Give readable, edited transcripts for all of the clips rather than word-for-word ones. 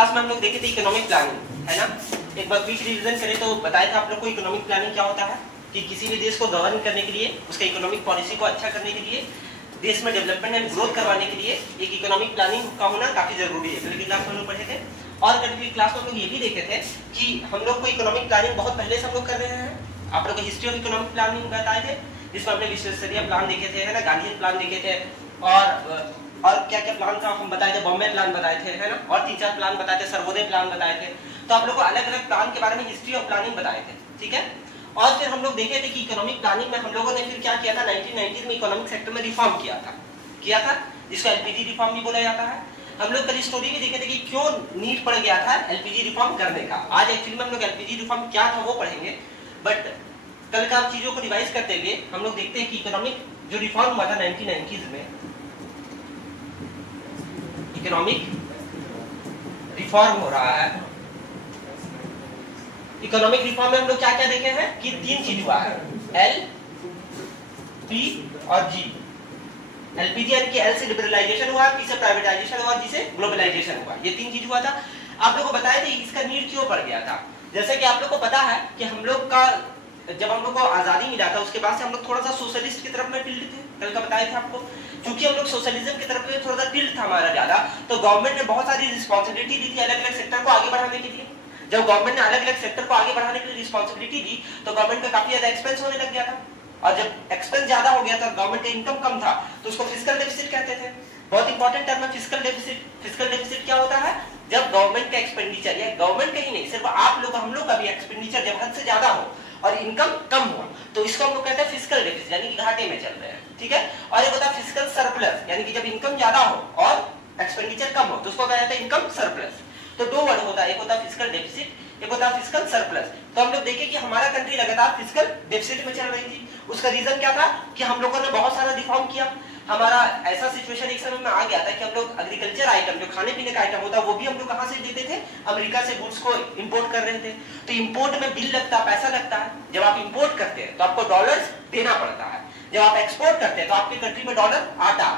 Class में हम लोग देखे थे इकोनॉमिक प्लानिंग, है ना। एक बार क्विक रिवीजन करें तो बताया था आप लोग को इकोनॉमिक प्लानिंग क्या होता है कि किसी भी देश को गवर्न करने के लिए, उसका इकोनॉमिक पॉलिसी को अच्छा करने के लिए, देश में डेवलपमेंट एंड ग्रोथ करवाने के लिए एक इकोनॉमिक प्लानिंग का होना काफी जरूरी है। पिछली क्लास में हम लोग पढ़े थे और कल क्लास में हम लोग ये भी देखे थे कि हम लोग को इकोनॉमिक प्लानिंग बहुत पहले से हम लोग कर रहे हैं। आप लोग को हिस्ट्री ऑफ इकोनॉमिक प्लानिंग बताए थे, जिसमें हमने विश्वस्तरीय प्लान देखे थे, है ना, गार्डियन प्लान देखे थे और क्या क्या प्लान था हम बताए थे, बॉम्बे प्लान बताए थे, है ना, और 3-4 प्लान बताए थे, सर्वोदय प्लान बताए थे। तो आप लोग को अलग अलग प्लान के बारे में हिस्ट्री ऑफ प्लानिंग बताए थे, ठीक है। और फिर हम लोग देखे थे कि इकोनॉमिक प्लानिंग में हम लोगों ने फिर क्या किया था, 1990 में इकोनॉमिक सेक्टर में रिफॉर्म किया था जिसको एलपीजी रिफॉर्म भी बोला जाता है। हम लोग कल स्टोरी भी देखे थे कि क्यों नीड पड़ गया था एलपीजी रिफॉर्म करने का। आज एक्चुअली में हम लोग एलपीजी रिफॉर्म क्या था वो पढ़ेंगे, बट कल का चीजों को रिवाइज करते हुए हम लोग देखते हैं कि इकोनॉमिक जो रिफॉर्म हुआ था 1990s में, इकोनॉमिक रिफॉर्म हो रहा है। इकोनॉमिक रिफॉर्म में हम लोग क्या क्या देखे हैं कि 3 चीज हुआ है, एल, पी और जी। एलपीजी यानी कि एल से लिबरलाइजेशन हुआ, पी से प्राइवेटाइजेशन हुआ, जी से ग्लोबलाइजेशन हुआ। ये 3 चीज हुआ था। आप लोगों को बताया था इसका नीड क्यों पड़ गया था। जैसे कि आप लोग को पता है कि हम लोग का जब हम लोग को आजादी मिला था उसके बाद से हम लोग थोड़ा सा सोशलिस्ट की तरफ में टिल्ट थे, कल का बताए थे आपको। क्योंकि हम लोग सोशलिज्म की तरफ में थोड़ा सा टिल्ट था हमारा ज्यादा, तो गवर्नमेंट ने बहुत सारी रिस्पॉन्सिबिलिटी दी थी अलग अलग सेक्टर को आगे बढ़ाने के लिए। जब गवर्नमेंट ने अलग अलग सेक्टर को आगे बढ़ाने के लिए रिस्पॉन्सिबिलिटी दी तो गवर्नमेंट का काफी ज्यादा एक्सपेंस होने लग गया था, और जब एक्सपेंस ज्यादा हो गया था, गवर्नमेंट का इनकम कम था, तो उसको फिस्कल डेफिसिट कहते थे। बहुत इंपॉर्टेंट टर्म है फिस्कल डेफिसिट। फिस्कल डेफिसिट क्या होता है, जब गवर्नमेंट का एक्सपेंडिचर, या गवर्नमेंट का ही नहीं सिर्फ आप लोग हम लोग का भी एक्सपेंडिचर जब हद से ज्यादा हो और इनकम कम हो, तो इसको हम लोग कहते हैं फिस्कल डेफिसिट, यानी कि घाटे में चल रहे हैं, ठीक है। और एक होता है फिस्कल सरप्लस, यानी कि जब इनकम ज्यादा हो और एक्सपेंडिचर कम हो तो उसको कहा जाता है इनकम सरप्लस। तो 2 वर्ड होता है, एक होता है फिस्कल डेफिसिट, एक होता है फिस्कल सरप्लस। तो हम लोग देखे कि हमारा कंट्री लगातार फिस्कल डेफिसिट में चल रही थी। उसका रीजन क्या था कि हम लोगों ने बहुत सारा रिफॉर्म किया। हमारा ऐसा सिचुएशन एक समय में आ गया था कि हम लोग एग्रीकल्चर आइटम, जो खाने पीने का आइटम होता है, वो भी हम लोग कहां से देते थे, अमेरिका से गुड्स को इंपोर्ट कर रहे थे। तो इंपोर्ट में बिल लगता, पैसा लगता है। जब आप इंपोर्ट करते हैं तो आपको डॉलर्स देना पड़ता है, जब आप एक्सपोर्ट करते हैं तो आपके कंट्री में डॉलर आता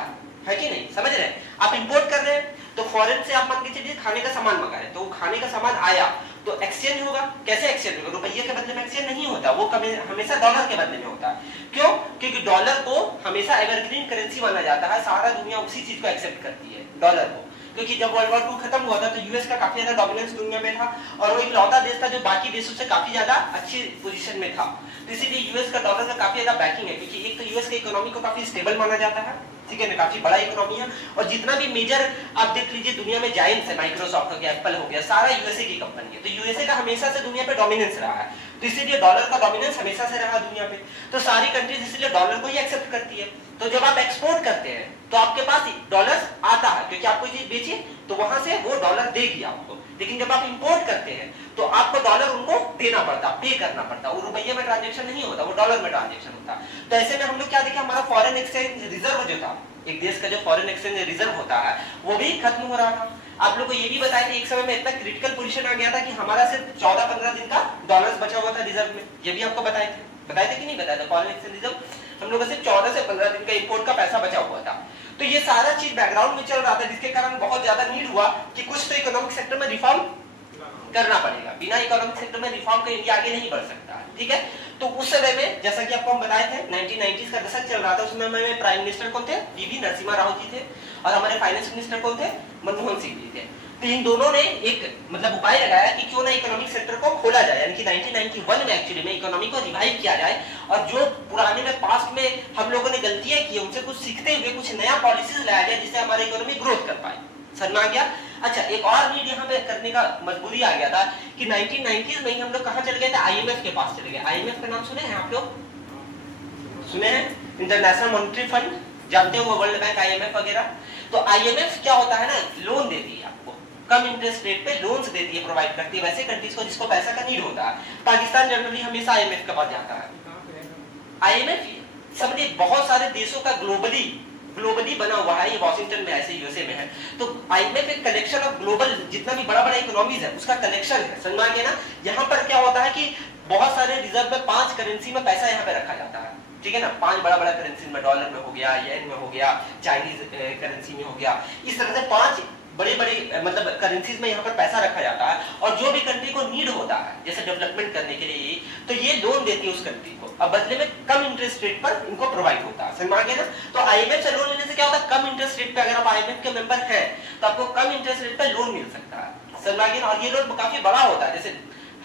है कि नहीं, समझ रहे हैं। आप इंपोर्ट कर रहे हैं तो फॉरेन से आप मान के चलिए खाने का सामान मंगा रहे हैं, तो खाने का सामान आया तो एक्सचेंज होगा। कैसे एक्सचेंज होगा, रुपये के बदले में एक्सचेंज नहीं होता, वो हमेशा डॉलर के बदले में होता है। क्यों, क्योंकि डॉलर को हमेशा एवरग्रीन करेंसी माना जाता है, सारा दुनिया उसी चीज को एक्सेप्ट करती है, डॉलर को। क्योंकि जब वर्ल्ड वॉर 2 खत्म हुआ था तो यूएस का काफी ज्यादा डोमिनेंस दुनिया में था, और वो एक लौता देश था जो बाकी देशों से काफी ज्यादा अच्छी पोजीशन में था। तो इसीलिए यूएस का डॉलर का काफी ज्यादा बैकिंग है, क्योंकि एक तो यूएस के इकोनॉमी को काफी स्टेबल माना जाता है, ठीक है ना, काफी बड़ा इकोनॉमी है। और जितना भी मेजर आप देख लीजिए दुनिया में जायंट्स है, माइक्रोसॉफ्ट हो गया, एप्पल हो गया, सारा यूएसए की कंपनी है। तो यूएसए का हमेशा से दुनिया पे डोमिनेंस रहा है, तो इसीलिए डॉलर का डोमिनेंस हमेशा से रहा दुनिया पे। तो सारी कंट्रीज इसलिए डॉलर को ही एक्सेप्ट करती है। तो जब आप एक्सपोर्ट करते हैं तो आपके पास डॉलर आता है, क्योंकि आप कोई चीज बेचिए तो वहां से वो डॉलर देगी आपको। लेकिन जब आप इंपोर्ट करते हैं तो आपको डॉलर उनको देना पड़ता, पे करना पड़ता। वो रुपये में ट्रांजेक्शन नहीं होता, वो डॉलर में ट्रांजेक्शन होता। तो ऐसे में हम लोग क्या देखे, हमारा फॉरेन एक्सचेंज रिजर्व जो था, एक देश का जो फॉरेन एक्सचेंज रिजर्व होता है, वो भी खत्म हो रहा था। आप लोग को ये भी बताया था एक समय में इतना क्रिटिकल पोजीशन आ गया था कि हमारा सिर्फ 14-15 दिन का डॉलर्स बचा हुआ था रिजर्व में। ये भी आपको बताए थे कि नहीं बताया था, फॉरेन एक्सचेंज रिजर्व हम लोग सिर्फ 14 से 15 दिन का इंपोर्ट का पैसा बचा हुआ था। तो ये सारा चीज बैकग्राउंड में चल रहा था, जिसके कारण बहुत ज्यादा नीड हुआ कि कुछ तो इकोनॉमिक सेक्टर में रिफॉर्म करना पड़ेगा। बिना इकोनॉमिक सेक्टर में रिफॉर्म के इंडिया आगे नहीं बढ़ सकता, ठीक है। तो उस समय में जैसा कि आपको हम बताए थे 1990s का दशक चल रहा था, उसमें हमारे प्राइम मिनिस्टर कौन थे, वीवी नरसिम्हा राव जी थे, और हमारे फाइनेंस मिनिस्टर कौन थे, मनमोहन सिंह जी थे। तो इन दोनों ने एक मतलब उपाय लगाया कि क्यों ना इकोनॉमिक सेक्टर को खोला जाए, यानी कि 1991 में एक्चुअली में इकोनॉमी को रिवाइव किया जाए, और जो पुराने में पास्ट में हम लोगों ने गलतियां की उनसे कुछ सीखते हुए कुछ नया पॉलिसीज लाया जाए जिससे हमारी इकोनॉमी ग्रोथ कर पाए। समझ में आ गया। अच्छा, एक और नीड यहाँ पे करने का मजबूरी आ गया था कि 1990s में ही हम लोग कहाँ चले गए थे, आईएमएफ के पास चले गए। आईएमएफ का नाम सुने हैं आप लोग, सुने हैं, इंटरनेशनल मॉनेटरी फंड, जानते हो, वर्ल्ड बैंक, आईएमएफ वगैरह। तो आईएमएफ क्या होता है ना, लोन देती है आपको, कम इंटरेस्ट रेट पे लोन्स देती है, प्रोवाइड करती है वैसे कंट्रीज को जिसको पैसा का नीड होता है। पाकिस्तान जनरली हमेशा आईएमएफ के पास जाता है। आईएमएफ समझिए बहुत सारे देशों का ग्लोबली बना हुआ है, ये वॉशिंगटन में ऐसे यूएसए में है। तो आईएमएफ एक कलेक्शन ऑफ ग्लोबल जितना भी बड़ा बड़ा इकोनॉमीज है उसका कलेक्शन है, समझ में आ गया ना। यहाँ पर क्या होता है कि बहुत सारे रिजर्व में 5 करेंसी में पैसा यहाँ पे रखा जाता है, ठीक है ना। 5 बड़ा बड़ा करेंसी में, डॉलर में हो गया, येन में हो गया, चाइनीज करेंसी में हो गया, इस तरह से 5 बड़ी बड़ी मतलब करेंसीज में यहाँ पर पैसा रखा जाता है, और जो भी कंट्री को नीड होता है जैसे डेवलपमेंट करने के लिए, तो ये लोन देती है उस कंट्री को, अब बदले में कम इंटरेस्ट रेट पर इनको प्रोवाइड होता है। समझ गए ना? तो आईएमएफ से लोन लेने से क्या होता है, कम इंटरेस्ट रेट पे, अगर आप आईएमएफ के मेंबर हैं तो आपको कम इंटरेस्ट रेट पे लोन मिल सकता है। समझ गए ना? और ये लोन काफी बड़ा होता है, जैसे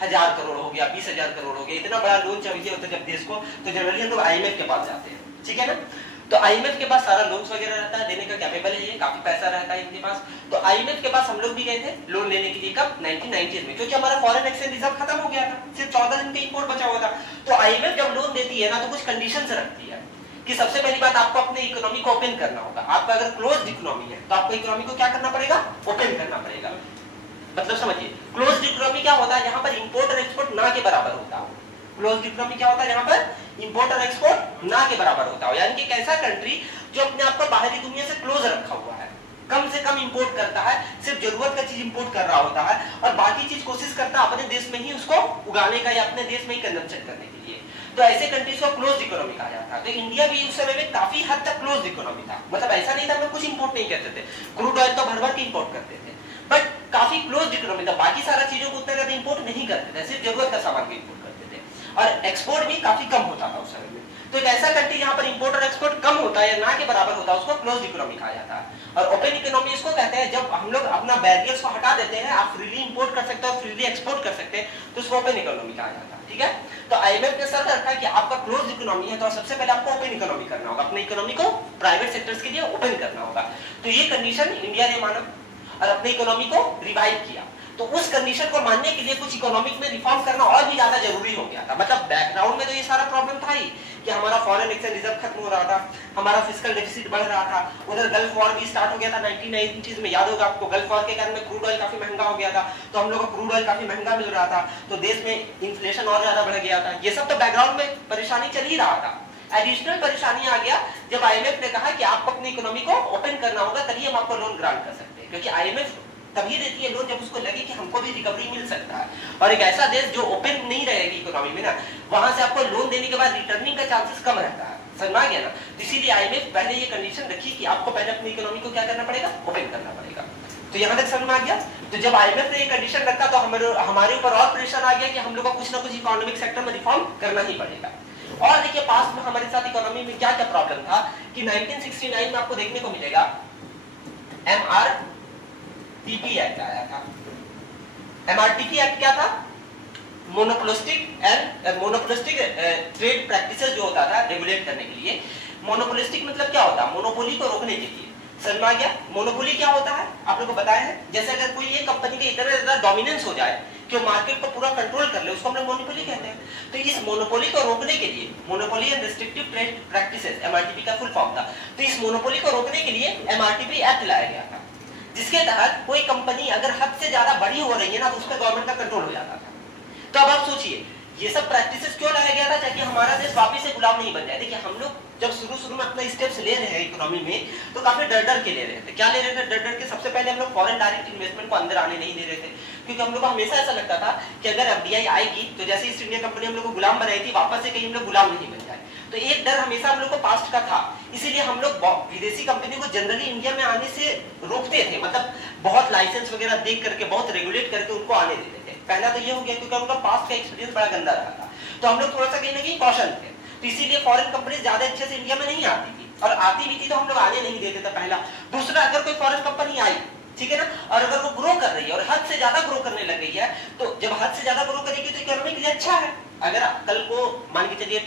1000 करोड़ हो गया, 20,000 करोड़ हो गया, इतना बड़ा लोन चाहिए होता है जब देश को, तो जनरली हम लोग आईएमएफ के पास जाते हैं। ठीक है ना? तो आईएमएफ के पास सारा लोन्स वगैरह रहता है, देने का कैपेबल है, ये काफी पैसा रहता है इनके पास। तो आईएमएफ के पास हम लोग भी गए थे लोन लेने के लिए, कब? 1990 में, क्योंकि हमारा फॉरेन एक्सचेंज रिजर्व खत्म हो गया था, सिर्फ 14 दिन का इंपोर्ट बचा हुआ था। तो आईएमएफ जब लोन देती है ना, तो कुछ कंडीशंस रखती है कि सबसे पहली बात, आपको अपने इकोनॉमी को ओपन करना होगा। आपका अगर क्लोज्ड इकोनॉमी है तो आपको इकोनॉमी को क्या करना पड़ेगा, ओपन करना पड़ेगा। मतलब समझिए, क्लोज्ड इकोनॉमी क्या होता है, यहाँ पर इंपोर्ट और एक्सपोर्ट ना के बराबर होता है। क्लोज्ड इकोनॉमी क्या होता है, यहाँ पर इंपोर्ट और एक्सपोर्ट ना के बराबर होता है, यानी कि एक ऐसा कंट्री जो अपने आप को बाहरी दुनिया से क्लोज रखा हुआ है, कम से कम इंपोर्ट करता है, सिर्फ जरूरत का चीज इंपोर्ट कर रहा होता है, और बाकी चीज कोशिश करता है अपने देश में ही उसको उगाने का या अपने देश में ही कंजम्पशन करने के लिए। तो ऐसे कंट्रीज को क्लोज्ड इकोनॉमी कहा जाता है। तो इंडिया भी उस समय में काफी हद तक क्लोज्ड इकोनॉमी था, मतलब ऐसा नहीं था हम लोग कुछ इंपोर्ट नहीं करते थे, क्रूड ऑयल तो भर भर के इंपोर्ट करते थे, बट काफी क्लोज्ड इकोनॉमी था, बाकी सारा चीजों को उतना ज्यादा इंपोर्ट नहीं करते थे, सिर्फ जरूरत का सामान को इंपोर्ट करते थे, और एक्सपोर्ट भी काफी कम होता था उस समय में। तो एक ऐसा कंट्री जहां पर इंपोर्ट और एक्सपोर्ट कम होता है या ना के बराबर होता है, उसको क्लोज्ड इकोनॉमी कहा जाता है। और ओपन इकोनॉमी इसको कहते हैं जब हम लोग अपना बैरियर्स को हटा देते हैं, आप फ्रीली इंपोर्ट कर सकते हो और फ्रीली एक्सपोर्ट कर सकते हैं, तो उसको ओपन इकोनॉमी कहा जाता है। ठीक है? तो आईएमएफ ने सर रखा है कि आपका क्लोज्ड इकोनॉमी है, तो सबसे पहले आपको ओपन इकोनॉमी करना होगा, अपने इकोनॉमी को प्राइवेट सेक्टर्स के लिए ओपन करना होगा। तो ये कंडीशन इंडिया ने माना और अपने इकोनॉमी को रिवाइव किया। तो उस कंडीशन को मानने के लिए कुछ इकोनॉमिक में रिफॉर्म करना और भी ज्यादा जरूरी हो गया था। मतलब बैकग्राउंड में तो ये सारा प्रॉब्लम था ही कि हमारा फॉरेन एक्सचेंज रिजर्व खत्म हो रहा था, हमारा फिस्कल डेफिसिट बढ़ रहा था, उधर गल्फ वॉर भी स्टार्ट हो गया था 1990s में, याद होगा आपको, गल्फ वॉर के कारण में क्रूड ऑयल काफी महंगा हो गया था, तो हम लोग को क्रूड ऑयल काफी महंगा मिल रहा था, तो देश में इन्फ्लेशन और ज्यादा बढ़ गया था। ये सब तो बैकग्राउंड में परेशानी चल ही रहा था। एडिशनल परेशानी आ गया जब आईएमएफ ने कहा कि आपको अपनी इकोनॉमी को ओपन करना होगा, तभी हम आपको लोन ग्रांट कर सकते हैं, क्योंकि आईएमएफ तभी देती है लोन जब उसको लगे कि हमको भी रिकवरी मिल सकता है। और एक ऐसा देश जो ओपन नहीं रहेगी इकोनॉमी में ना, वहां से आपको लोन देने के बाद रिटर्निंग का चांसेस कम रहता है। समझ में आ गया ना? इसीलिए आईएमएफ पहले ये कंडीशन रखी कि आपको पहले अपनी इकोनॉमी को क्या करना पड़ेगा, ओपन करना पड़ेगा। तो यहाँ तक समझ में आ गया? तो जब आईएमएफ ने ये कंडीशन रखा तो हमारे ऊपर और प्रेशर आ गया कि हम लोग को कुछ ना कुछ इकोनॉमिक सेक्टर में रिफॉर्म करना ही पड़ेगा। और देखिए पास्ट में हमारे साथ इकोनॉमी में क्या क्या प्रॉब्लम था कि 1969 में आपको देखने को मिलेगा एमआरटीपी एक्ट आया था। एमआरटीपी एक्ट क्या था? मोनोपोलिस्टिक ट्रेड प्रैक्टिसेस जो होता था रेगुलेट करने के लिए। मोनोपोलिस्टिक मतलब क्या होता है? मोनोपोली को रोकने के लिए। समझ में आ गया? मोनोपोली क्या होता है आप लोगों को बताया है, जैसे अगर कोई एक कंपनी के इतना ज्यादा डोमिनेंस हो जाए कि मार्केट को पूरा कंट्रोल कर ले, उसको हम लोग मोनोपोली कहते हैं। तो इस मोनोपोली को रोकने के लिए, monopoly and restrictive trade practices MRTP का फुल फॉर्म था, तो इस मोनोपोली को रोकने के लिए एमआरटीपी एक्ट लाया गया था, जिसके तहत कोई कंपनी अगर हद से ज्यादा बड़ी हो रही है ना, तो उस पर गवर्नमेंट का कंट्रोल हो जाता था। तो अब आप सोचिए ये सब प्रैक्टिसेस क्यों लाया गया था? ताकि हमारा देश वापस से गुलाम नहीं बन जाए। देखिए हम लोग जब शुरू में अपना स्टेप्स ले रहे हैं इकोनॉमी में, तो काफी डर के ले रहे थे। क्या ले रहे थे? डर के सबसे पहले हम लोग फॉरेन डायरेक्ट इन्वेस्टमेंट को अंदर आने नहीं दे रहे थे, क्योंकि हम लोग को हमेशा ऐसा लगता था कि अगर एफडीआई आएगी तो जैसे ईस्ट इंडिया कंपनी हम लोग को गुलाम बनाई थी, वापस से कहीं हम लोग गुलाम नहीं बन जाए। तो एक डर हमेशा हम लोग को पास्ट का था, इसीलिए हम लोग विदेशी कंपनी को जनरली इंडिया में आने से रोकते थे। मतलब बहुत लाइसेंस वगैरह देख करके, बहुत रेगुलेट करके उनको आने देते थे। पहला तो ये हो गया क्योंकि उनका पास्ट का एक्सपीरियंस बड़ा गंदा रहा था, तो हम लोग थोड़ा सा कहीं ना कहीं कॉशन थे। तो इसीलिए फॉरेन कंपनी ज्यादा अच्छे से इंडिया में नहीं आती थी, और आती भी थी तो हम लोग आने नहीं देते थे, पहला। दूसरा, अगर कोई फॉरेन कंपनी आई, ठीक है ना, और अगर वो ग्रो कर रही है और हद से ज्यादा ग्रो करने लग गई है, तो जब हद से ज्यादा ग्रो करेगी तो इकोनॉमी के लिए अच्छा है। अगर कल को मान के चलिए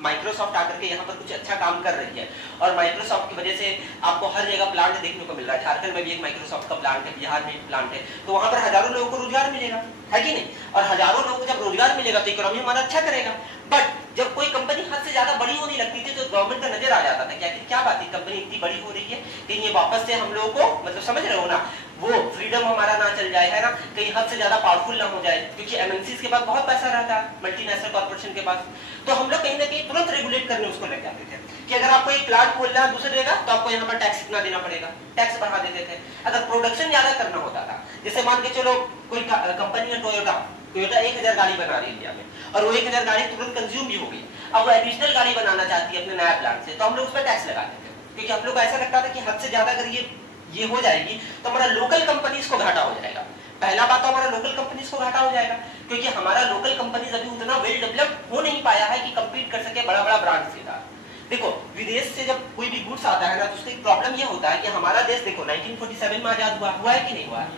माइक्रोसॉफ्ट आकर के यहाँ पर कुछ अच्छा काम कर रही है, और माइक्रोसॉफ्ट की वजह से आपको हर जगह प्लांट देखने को मिल रहा है, झारखंड में भी एक माइक्रोसॉफ्ट का प्लांट है, बिहार में एक प्लांट है, तो वहां पर हजारों लोगों को रोजगार मिलेगा, है कि नहीं? और हजारों लोगों को जब रोजगार मिलेगा तो इकोनॉमी हमारा अच्छा करेगा। बट जब कोई कंपनी हद से ज्यादा बड़ी होने लगती थी तो गवर्नमेंट का नजर आ जाता था क्या बात है, कंपनी इतनी बड़ी हो रही है, कहीं ये वापस से हम लोगों को, मतलब समझ रहे हो ना, वो फ्रीडम हमारा ना चल जाए, है ना, कहीं हद से ज्यादा पावरफुल ना हो जाए, क्योंकि एमएनसीज के पास बहुत पैसा रहता है, मल्टीनेशनल कॉर्पोरेशन के पास। तो हम लोग कहीं ना कहीं तुरंत रेगुलेट करने उसको लग जाते थे कि अगर आपको एक प्लांट खोलना है दूसरी जगह, तो आपको यहाँ पर टैक्स इतना देना पड़ेगा, टैक्स बढ़ा देते थे। अगर प्रोडक्शन ज्यादा करना होता था, जैसे मान के चलो कोई कंपनी है टोयोटा 1000 गाड़ी बना रही है इंडिया में, और वो 1000 गाड़ी तुरंत कंज्यूम भी हो गई, अब वो एडिशनल गाड़ी बनाना चाहती है अपने नया प्लांट से, तो हम लोग उस पर टैक्स लगाते थे, क्योंकि हम लोग ऐसा लगता था कि हद से ज्यादा अगर ये ये हो जाएगी तो हमारा लोकल कंपनीज को घाटा हो जाएगा। पहला बात तो हमारा लोकल कंपनीज को घाटा हो जाएगा, क्योंकि हमारा लोकल कंपनीज अभी उतना वेल डेवलप हो नहीं पाया है कि कंपीट कर सके बड़ा बड़ा ब्रांड से। देखो विदेश से जब कोई भी गुड्स आता है ना, तो उसका एक प्रॉब्लम ये होता है कि हमारा देश देखो 1947 में आजाद हुआ है कि नहीं हुआ है?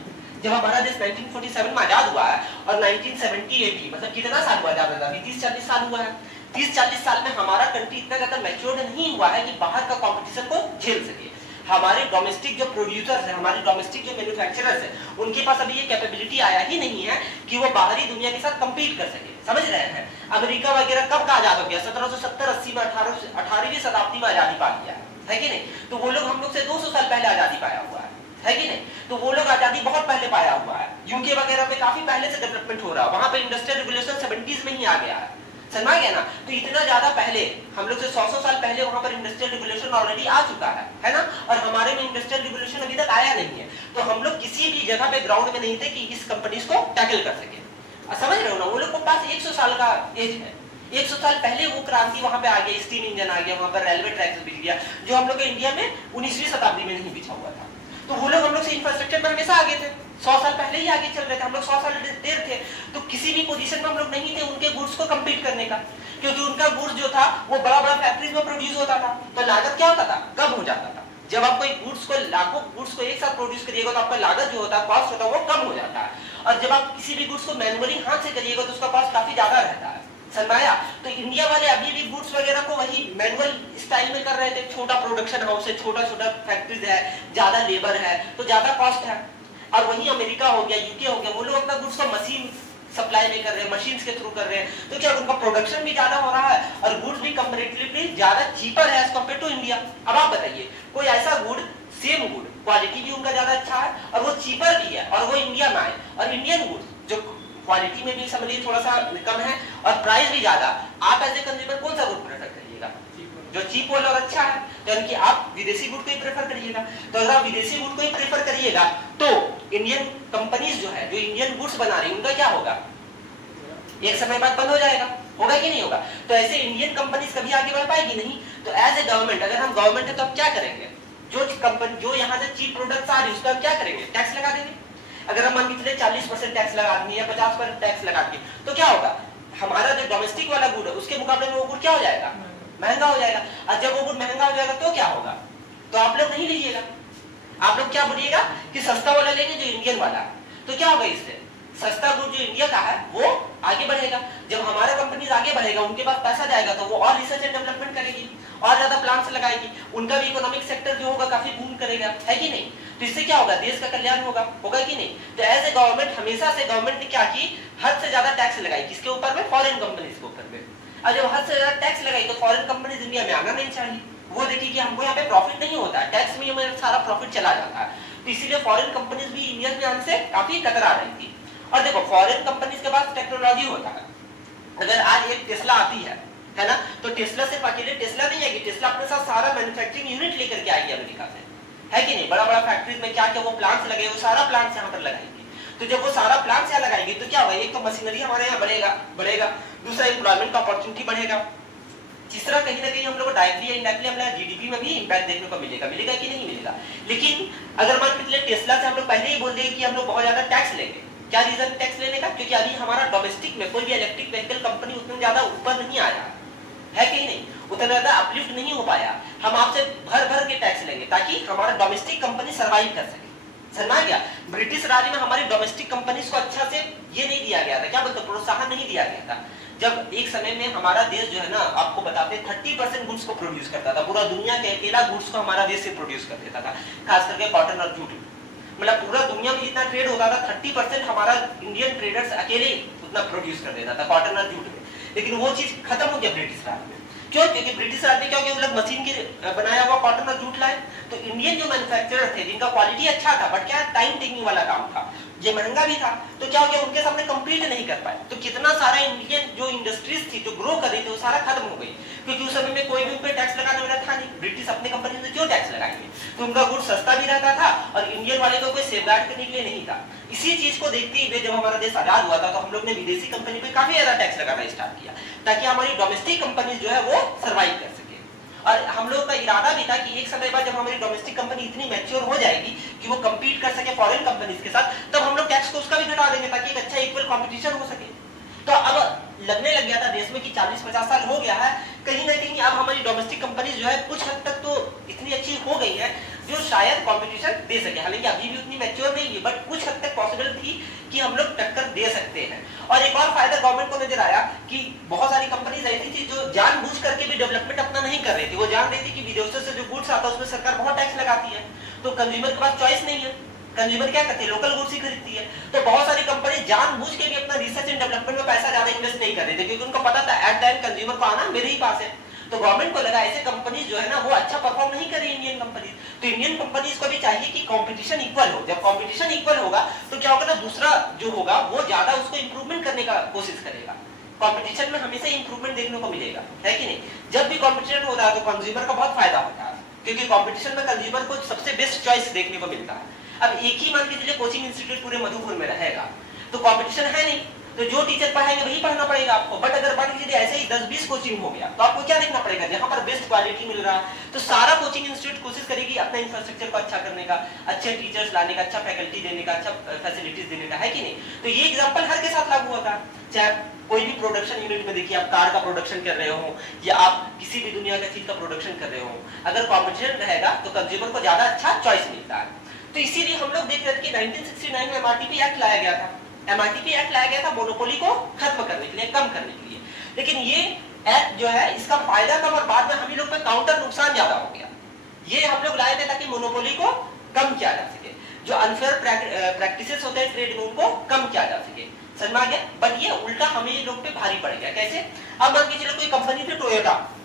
जब हमारा देश 1947 में आजाद हुआ है और 1970-80 मतलब कितना साल हुआ आजाद हुआ? 30-40 साल हुआ है। 30-40 साल में हमारा कंट्री इतना ज्यादा मैच्योर्ड नहीं हुआ है कि बाहर का कंपटीशन को झेल सके। हमारे डोमेस्टिक जो प्रोड्यूसर्स हैं, हमारे डोमेस्टिक जो मैन्युफैक्चरर्स हैं, उनके पास अभी ये कैपेबिलिटी आया ही नहीं है कि वो बाहरी दुनिया के साथ कंपीट कर सके। समझ रहे हैं? अमेरिका वगैरह कब का आजाद हो गया? 1770-80 में, 18वीं शताब्दी में आजादी पा लिया है कि नहीं? तो वो लोग हम लोग से 200 साल पहले आजादी पाया हुआ है कि नहीं? तो वो लोग आजादी बहुत पहले पाया हुआ है। यूके वगैरह में काफी पहले से डेवलपमेंट हो रहा है, वहां पे इंडस्ट्रियल रिवोल्यूशन 70s में ही आ गया है। समझ गया ना? तो इतना ज्यादा पहले हम लोग से 100 साल पहले वहां पर इंडस्ट्रियल रिवोल्यूशन ऑलरेडी आ चुका है ना? और हमारे में इंडस्ट्रियल रिवोल्यूशन अभी तक आया नहीं है। तो हम लोग किसी भी जगह पे ग्राउंड में नहीं थे कि इस कंपनीज को टैकल कर सके। समझ रहे हो ना? वो लोग के पास 100 साल का एज है। 100 साल पहले वो क्रांति वहां पे आ गई, स्टीम इंजन आ गया, वहां पर रेलवे ट्रैक्स बिछ गया, जो हम लोग के इंडिया में 19वीं शताब्दी में नहीं बिछा हुआ था। तो वो लोग हम लोग से इंफ्रास्ट्रक्चर में हमेशा आगे थे, 100 साल पहले ही आगे चल रहे थे। हम लोग 100 साल देर थे, तो किसी भी पोजीशन में हम लोग नहीं थे उनके गुड्स को कम्पीट करने का, क्योंकि उनका गुड्स जो था वो बड़ा बड़ा फैक्ट्रीज में प्रोड्यूस होता था। तो लागत क्या होता था? कम हो जाता था। जब आप कोई गुड्स को लाखों गुड्स को एक साथ प्रोड्यूस करिएगा तो आपका लागत जो होता है, कॉस्ट होता है, वो कम हो जाता है। और जब आप किसी भी गुड्स को मैनुअली हाथ से करिएगा तो उसका कॉस्ट काफी ज्यादा रहता है। समझाया? तो इंडिया वाले अभी भी गुड्स वगैरह को वही मैनुअल स्टाइल में कर रहे थे। छोटा प्रोडक्शन हाउस है, छोटा छोटा फैक्ट्रीज है, ज्यादा लेबर है, तो ज्यादा कॉस्ट है। और वही अमेरिका हो गया, यूके हो गया, वो लोग अपना गुड्स को मशीन सप्लाई में कर रहे हैं, मशीन्स के थ्रू कर रहे हैं। तो क्या उनका प्रोडक्शन भी ज्यादा हो रहा है और गुड्स भी कंपैरेटिवली ज्यादा चीपर है एज कंपेयर टू इंडिया। अब आप बताइए कोई ऐसा गुड, सेम गुड, क्वालिटी भी उनका ज्यादा अच्छा है और वो चीपर भी है और वो इंडिया में आए, और इंडियन गुड्स जो क्वालिटी में भी समझिए थोड़ा सा कम है और प्राइस भी ज्यादा, आप एज ए कंज्यूमर कौन सा गुड प्रेफर करिएगा? जो चीप और अच्छा है, तो यानी कि आप विदेशी गुड को ही प्रेफर करिएगा। तो अगर आप विदेशी गुड को ही प्रेफर करिएगा तो इंडियन कंपनीज जो है, जो इंडियन गुड्स बना रही है, उनका क्या होगा? एक समय बाद बंद हो जाएगा। होगा कि नहीं होगा? तो ऐसे इंडियन कंपनीज कभी आगे बढ़ पाएगी नहीं। तो एज ए गवर्नमेंट, अगर हम गवर्नमेंट है तो हम क्या करेंगे? जो कंपनी जो यहाँ से चीप प्रोडक्ट्स आ रही है उसका हम क्या करेंगे? टैक्स लगा देंगे। अगर हम मान के चले 40% टैक्स लगा देंगे या 50% टैक्स लगा देंगे, तो क्या होगा? हमारा जो डोमेस्टिक वाला गुड है उसके मुकाबले में वो गुड क्या हो जाएगा? महंगा हो जाएगा। और जब वो गुड महंगा हो जाएगा तो क्या होगा? तो आप लोग नहीं लीजिएगा, आप लोग क्या बोलिएगा कि सस्ता वाला लेंगे जो इंडियन वाला। तो क्या होगा? इससे सस्ता गुड जो इंडिया का है वो आगे बढ़ेगा। जब हमारा कंपनीज आगे बढ़ेगा, उनके पास पैसा जाएगा, तो वो और रिसर्च एंड डेवलपमेंट करेगी, और ज्यादा प्लांट्स लगाएगी, उनका भी इकोनॉमिक सेक्टर जो होगा काफी बूम करेगा, है कि नहीं? तो इससे क्या होगा? देश का कल्याण होगा। होगा कि नहीं? तो एज ए गवर्नमेंट हमेशा से गवर्नमेंट ने क्या की? हद से ज्यादा टैक्स लगाई। किसके ऊपर में? फॉरेन कंपनीज के ऊपर में। और जब हद से ज्यादा टैक्स लगाई तो फॉरेन कंपनीज इंडिया में आना नहीं चाहिए। वो देखिए कि हमको यहाँ पे प्रॉफिट नहीं होता है, टैक्स में हमारा सारा प्रॉफिट चला जाता है। तो इसीलिए फॉरेन कंपनीज भी इंडिया में आने से काफी कतरा रही थी। और देखो फॉरेन कंपनीज के पास टेक्नोलॉजी होता है। अगर आज एक टेस्ला आती है ना, तो टेस्ला सिर्फ अकेले टेस्ला नहीं आएगी, टेस्ला अपने साथ सारा मैन्युफैक्चरिंग यूनिट लेकर के आएगी अमेरिका से, है कि नहीं? बड़ा बड़ा फैक्ट्रीज में क्या क्या वो प्लांट्स लगे, वो सारा प्लांट्स यहाँ पर लगाएंगे। तो जब वो सारा प्लांट्स यहाँ लगाएंगे तो क्या होगा? एक तो मशीनरी हमारे यहाँ बढ़ेगा, दूसरा एम्प्लॉयमेंट का अपॉर्चुनिटी बढ़ेगा, तीसरा कहीं ना कहीं हम लोग डायरेक्टली या इनडायरेक्टली हमारे जीडीपी में भी इंपैक्ट देखने को मिलेगा कि नहीं मिलेगा? लेकिन अगर मान के चलिए टेस्ला से हम लोग पहले ही बोल देंगे कि हम लोग बहुत ज्यादा टैक्स लेंगे, क्या रीजन टैक्स लेने का? क्योंकि अभी हमारा डोमेस्टिक में कोई भी इलेक्ट्रिक व्हीकल कंपनी उतने ज्यादा ऊपर नहीं आया है कि नहीं? उतना ज्यादा अपलिफ्ट नहीं हो पाया। हम आपसे भर के टैक्स लेंगे ताकि हमारा डोमेस्टिक कंपनी सर्वाइव कर सके। समझ गया? ब्रिटिश राज में हमारी डोमेस्टिक कंपनीज को अच्छा से ये नहीं दिया गया था, क्या बोलते, प्रोत्साहन नहीं दिया गया था। जब एक समय में हमारा देश जो है ना, आपको बताते 30% गुड्स को प्रोड्यूस करता था, पूरा दुनिया के अकेला गुड्स को हमारा देश से प्रोड्यूस कर देता था, खास करके कॉटन और जूट। मतलब पूरा दुनिया में जितना ट्रेड होता था 30% हमारा इंडियन ट्रेडर्स अकेले उतना प्रोड्यूस कर देता था कॉटन और जूट में। लेकिन वो चीज खत्म हो गया ब्रिटिश राज में। क्यों? क्योंकि ब्रिटिश राज में क्या हो गया, वो लोग मशीन के बनाया हुआ कॉटन और जूट लाए। तो इंडियन जो मैन्युफैक्चरर थे जिनका क्वालिटी अच्छा था बट क्या टाइम टेकिंग वाला काम था, ये महंगा भी था, तो क्या हो गया, उनके सामने कम्पीट नहीं कर पाए। तो कितना सारा इंडियन जो इंडस्ट्रीज थी जो ग्रो कर रही थी वो सारा खत्म हो गई, क्योंकि उस समय में कोई भी उन पर टैक्स लगाने वाला था नहीं। ब्रिटिश अपने कंपनी में क्यों टैक्स लगाएंगे? तो उनका गुड सस्ता भी रहता था और इंडियन वाले को कोई सेफगार्ड करने के लिए नहीं था। इसी चीज को देखते हुए जब हमारा देश आजाद हुआ था तो हम लोग ने विदेशी कंपनी पे काफी ज्यादा टैक्स लगाना स्टार्ट किया ताकि हमारी डोमेस्टिक कंपनी जो है वो सर्वाइव कर सके। और हम लोग का इरादा भी था कि एक समय बाद जब हमारी डोमेस्टिक कंपनी इतनी मैच्योर हो जाएगी कि वो कम्पीट कर सके फॉरेन कंपनीज के साथ, तब हम लोग टैक्स को उसका भी घटा देंगे ताकि एक अच्छा इक्वल कंपटीशन हो सके। तो अब लगने लग गया था देश में कि 40-50 साल हो गया है, कहीं ना कहीं अब हमारी डोमेस्टिक कंपनीज जो है कुछ हद तक तो इतनी अच्छी हो गई है जो शायद कंपटीशन दे सके। हालांकि अभी भी उतनी मैच्योर नहीं है, बट कुछ हद तक पॉसिबल थी कि हम लोग टक्कर दे सकते हैं। और एक और फायदा गवर्नमेंट को नजर आया कि बहुत सारी कंपनीज ऐसी थी जो जानबूझ करके भी डेवलपमेंट अपना नहीं कर रही थी। वो जान रही थी कि विदेशों से जो गुड्स आता है उसमें सरकार बहुत टैक्स लगाती है, तो कंज्यूमर के पास चॉइस नहीं है, कंज्यूमर क्या करती है, लोकल गुड्स ही खरीदती है। तो बहुत सारी कंपनी जानबूझ के भी अपना रिसर्च एंड डेवलपमेंट में पैसा ज्यादा इन्वेस्ट नहीं कर रही थी, क्योंकि उनको पता था एट द एंड कंज्यूमर को आना मेरे ही पास है। तो गवर्नमेंट को लगा ऐसे कंपनीज जो है ना वो अच्छा परफॉर्म नहीं कर रही इंडियन कंपनीज, तो इंडियन कंपनीज को भी चाहिए कि कंपटीशन इक्वल हो। जब कंपटीशन इक्वल होगा तो क्या होगा ना, दूसरा जो होगा वो ज्यादा उसको इंप्रूवमेंट करने का कोशिश करेगा। कंपटीशन में हमेशा इंप्रूवमेंट देखने को मिलेगा, है कि नहीं। जब भी कंपटीशन हो रहा है तो कंज्यूमर का बहुत फायदा होता है, क्योंकि कंपटीशन में कंज्यूमर को सबसे बेस्ट चॉइस देखने को मिलता है। अब एक ही मान के चलिए कोचिंग इंस्टीट्यूट पूरे मधुपुर में रहेगा तो कंपटीशन है नहीं, तो जो टीचर पढ़ाएंगे वही पढ़ना पड़ेगा आपको। बट अगर मान लीजिए ऐसे ही 10-20 कोचिंग हो गया तो आपको क्या देखना पड़ेगा, जहां पर बेस्ट क्वालिटी मिल रहा है तो सारा कोचिंग इंस्टीट्यूट कोशिश करेगी अपना इंफ्रास्ट्रक्चर को अच्छा करने का, अच्छे टीचर्स लाने का, अच्छा फैकल्टी देने का, अच्छा फैसिलिटीज देने का, है कि नहीं। तो ये एग्जांपल हर के साथ लागू होता है, चाहे कोई भी प्रोडक्शन यूनिट में देखिए, आप कार का प्रोडक्शन कर रहे हो या आप किसी भी दुनिया का चीज का प्रोडक्शन कर रहे हो, अगर कॉम्पिटिशन रहेगा तो कंज्यूमर को ज्यादा अच्छा चॉइस मिलता है। तो इसीलिए हम लोग देख रहे थे कि 1969 में एमआरटीपी एक्ट लाया गया था। एमआरटीपी एक्ट लाया गया था मोनोपोली को खत्म करने के लिए, कम करने के लिए। लेकिन ये एक्ट जो है इसका फायदा कम और बाद में हम ही लोग पे काउंटर नुकसान ज्यादा हो गया। ये हम लोग लाए थे ताकि मोनोपोली को कम किया जा सके, जो अनफेयर प्रैक्टिसेस होते हैं ट्रेड में उनको कम किया जा सके, समझ में आ गया। बट ये उल्टा हमें लोग पे भारी पड़ गया। कैसे, अब मान के चलो कोई कंपनी थी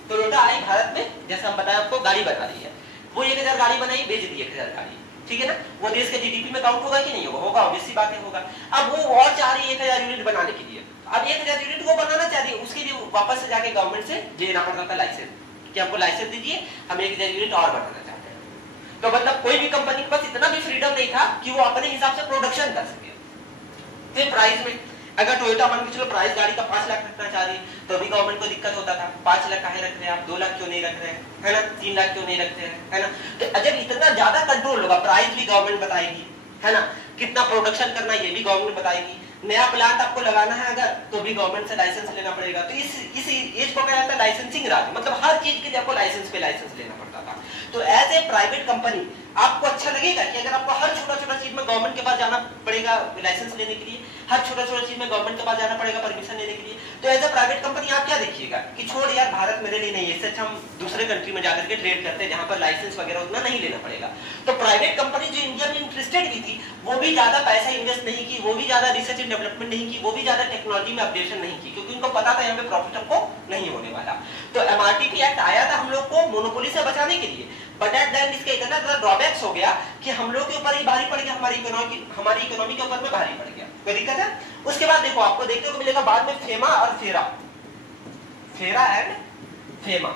टोयोटा आई भारत में, जैसे हम बताया आपको गाड़ी बना रही है, वो 1000 गाड़ी बनाई, बेच दी 1000 गाड़ी, ठीक है ना। वो देश के जीडीपी में काउंट होगा कि नहीं होगा, होगा, ऑब्वियस सी बात होगा। अब वो और चाह रही है 1000 यूनिट बनाने के लिए, अब 1000 यूनिट वो बनाना चाह रही है, उसके लिए वापस से जाके गवर्नमेंट से लेना पड़ता था लाइसेंस, कि हमको लाइसेंस दीजिए, हम 1000 यूनिट और बनाना चाहते हैं। तो मतलब कोई भी कंपनी के पास इतना भी फ्रीडम नहीं था कि वो अपने हिसाब से प्रोडक्शन कर सके। फिर प्राइस में अगर टोयोटा मान के चलो प्राइस गाड़ी का 5 लाख रखना चाह रही तो भी गवर्नमेंट को दिक्कत होता था, 5 लाख काहे रख रहे हैं आप, 2 लाख क्यों नहीं रख रहे हैं, है ना, 3 लाख क्यों नहीं रखते हैं, है ना। तो जब इतना ज्यादा कंट्रोल होगा, प्राइस भी गवर्नमेंट बताएगी, है ना, कितना प्रोडक्शन करना ये भी गवर्नमेंट बताएगी, नया प्लांट आपको लगाना है अगर तो भी गवर्नमेंट से लाइसेंस लेना पड़ेगा। तो इस एज को कहा जाता है लाइसेंसिंग राज, मतलब हर चीज के लिए आपको लाइसेंस पे लाइसेंस लेना पड़ता था। तो एज ए प्राइवेट कंपनी आपको अच्छा लगेगा कि अगर आपको हर छोटा-छोटा चीज में गवर्नमेंट के पास जाना पड़ेगा लाइसेंस लेने के लिए, हर छोटा-छोटा चीज में गवर्नमेंट के पास जाना पड़ेगा परमिशन लेने के लिए। तो एज ए प्राइवेट कंपनी आप क्या देखिएगा कि छोड़ यार भारत मेरे लिए नहीं है, इससे अच्छा हम दूसरे कंट्री में जाकर के ट्रेड करते हैं जहां पर लाइसेंस वगैरह उतना नहीं लेना पड़ेगा। तो प्राइवेट कंपनी जो इंडिया में इंटरेस्टेड भी थी वो भी ज्यादा पैसा इन्वेस्ट नहीं की, वो भी ज्यादा रिसर्च एंड डेवलपमेंट नहीं की, वो भी ज्यादा टेक्नोलॉजी में अपडेशन नहीं की, क्योंकि उनको पता था यहाँ पे प्रॉफिट हमको नहीं होने वाला। तो एमआरटीपी एक्ट आया था हम लोग को मोनोपोली से बचाने के लिए, बट एट द एंड इसका इतना ज्यादा ड्रॉबैक्स हो गया कि हम लोग के ऊपर ही भारी पड़ गया, हमारी इकोनॉमी के ऊपर में भारी पड़ गया। कोई दिक्कत है। उसके बाद देखो आपको देखने को मिलेगा बाद में फेमा और फेरा एंड फेमा।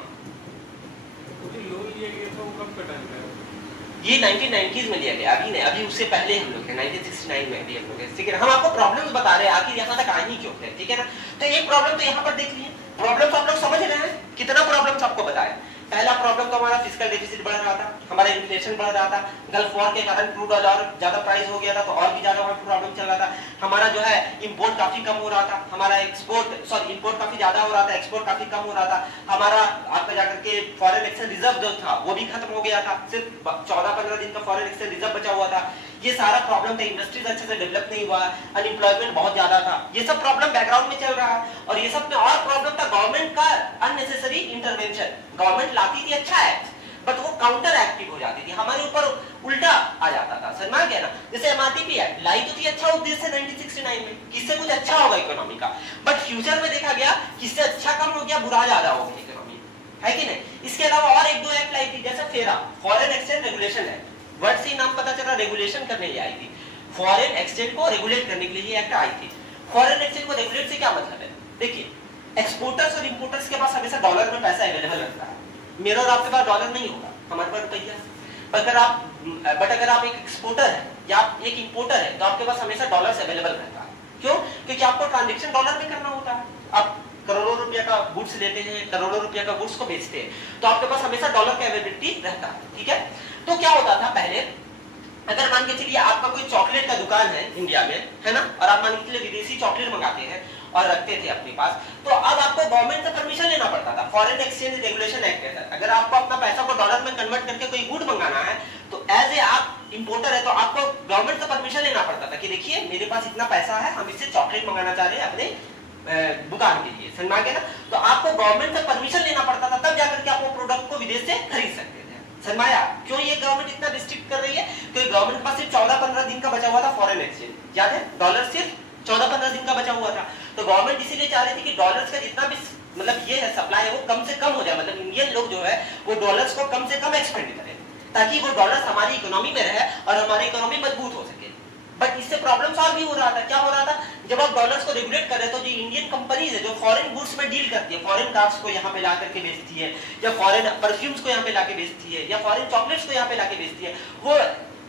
ये 1990s में लिया गया, अभी नहीं, अभी उससे पहले हम लोग 1969 में भी हम लोग, ठीक है ना। हम आपको प्रॉब्लम्स बता रहे हैं आखिर यहाँ तक आई क्यों है, ठीक है ना। तो एक प्रॉब्लम तो यहाँ पर देख लिए, प्रॉब्लम्स आप लोग समझ रहे हैं, कितना प्रॉब्लम्स आपको बताया। पहला प्रॉब्लम तो हमारा फिस्कल डेफिसिट बढ़ रहा था, हमारा इन्फ्लेशन बढ़ रहा था, गल्फ वॉर के कारण क्रूड ऑयल और ज्यादा प्राइस हो गया था तो और भी ज्यादा प्रॉब्लम चल रहा था। हमारा जो है इंपोर्ट काफी कम हो रहा था, हमारा इंपोर्ट काफी ज्यादा हो रहा था, एक्सपोर्ट काफी कम हो रहा था। हमारा आपका जाकर के फॉरेन एक्सचेंज रिजर्व जो था वो भी खत्म हो गया था, सिर्फ 14-15 दिन का फॉरेन एक्सचेंज रिजर्व बचा हुआ था। ये सारा प्रॉब्लम था, इंडस्ट्रीज अच्छे से डेवलप नहीं हुआ, अनएम्प्लॉयमेंट बहुत ज्यादा था, ये सब प्रॉब्लम बैकग्राउंड में चल रहा है। और ये सब में और प्रॉब्लम था गवर्नमेंट का अननेसेसरी इंटरवेंशन। गवर्नमेंट लाती थी अच्छा है बट वो काउंटर एक्टिव हो जाती थी, हमारे ऊपर उल्टा आ जाता था, समझ में आ गया ना। जैसे एमआरटीपी एक्ट लाई तो थी अच्छा उद्देश्य से 1969 में, किससे कुछ अच्छा होगा इकोनॉमी का, बट फ्यूचर में देखा गया किससे अच्छा कम हो गया, बुरा ज्यादा हो गया इकोनॉमी, है कि नहीं। इसके अलावा और 1-2 एक्ट लाई थी, जैसे फेरा, foreign exchange regulation act, word से ही नाम पता चला, रेगुलेशन करने लिए आई थी, फॉरेन एक्सचेंज को रेगुलेट करने के लिए एक्ट आई थी। फॉरेन एक्सचेंज को रेगुलेट से क्या मतलब है, देखिए एक्सपोर्टर्स और इंपोर्टर्स के पास हमेशा डॉलर में पैसा अवेलेबल रहता है, मेरा और आपके पास डॉलर नहीं होगा, हमारे पास रुपया। अगर आप एक एक्सपोर्टर है या आप एक इंपोर्टर है तो आपके पास हमेशा डॉलर अवेलेबल रहता है। क्यों? क्योंकि आपको ट्रांजैक्शन डॉलर में करना होता है। अब करोड़ों रुपया का गुड्स लेते हैं, करोड़ों रुपया का गुड्स को बेचते हैं, तो आपके पास हमेशा डॉलर का अवेलेबिलिटी रहता है, ठीक है। तो क्या होता था पहले, अगर मान के चलिए आपका कोई चॉकलेट का दुकान है इंडिया में, है ना, और आप मान के चलिए विदेशी चॉकलेट मंगाते हैं और रखते थे अपने पास, तो अब आपको गवर्नमेंट से परमिशन लेना पड़ता था, फॉरेन एक्सचेंज रेगुलेशन एक्ट के तहत। अगर आपको अपना पैसा को डॉलर में कन्वर्ट करके कोई गुड मंगाना है, तो एज ए आप इंपोर्टर है तो आपको गवर्नमेंट से परमिशन लेना पड़ता था कि देखिए मेरे पास इतना पैसा है, हम इससे चॉकलेट मंगाना चाह रहे हैं अपने दुकान के लिए, समझ में आ गया ना। तो आपको गवर्नमेंट से परमिशन लेना पड़ता था, तब जाकर के आप वो प्रोडक्ट को विदेश से खरीद सकते थे, समझ में आया। क्यों ये गवर्नमेंट इतना रिस्ट्रिक्ट कर रही है? क्योंकि गवर्नमेंट पास सिर्फ 14-15 दिन का बचा हुआ था फॉरेन एक्सचेंज, याद है, डॉलर सिर्फ 14-15 दिन का बचा हुआ था। तो गवर्नमेंट इसीलिए चाह रही थी कि डॉलर्स का जितना भी मतलब ये है सप्लाई है वो कम से कम हो जाए, मतलब इंडियन लोग जो है वो डॉलर्स को कम से कम एक्सपेंड करें, ताकि वो डॉलर्स हमारी इकोनॉमी में रहे और हमारी इकोनॉमी मजबूत हो सके। बट इससे प्रॉब्लम सॉल्व भी हो रहा था। क्या हो रहा था? जब आप डॉलर्स को रेगुलेट कर रहे तो जो इंडियन कंपनीज है जो फॉरेन गुड्स में डील करती है, फॉरेन कार्स को यहाँ पे ला करके बेचती है, या फॉरेन परफ्यूम्स को यहाँ पे लाके बेचती है, या फॉरेन चॉकलेट्स को यहाँ पे लाके बेचती है,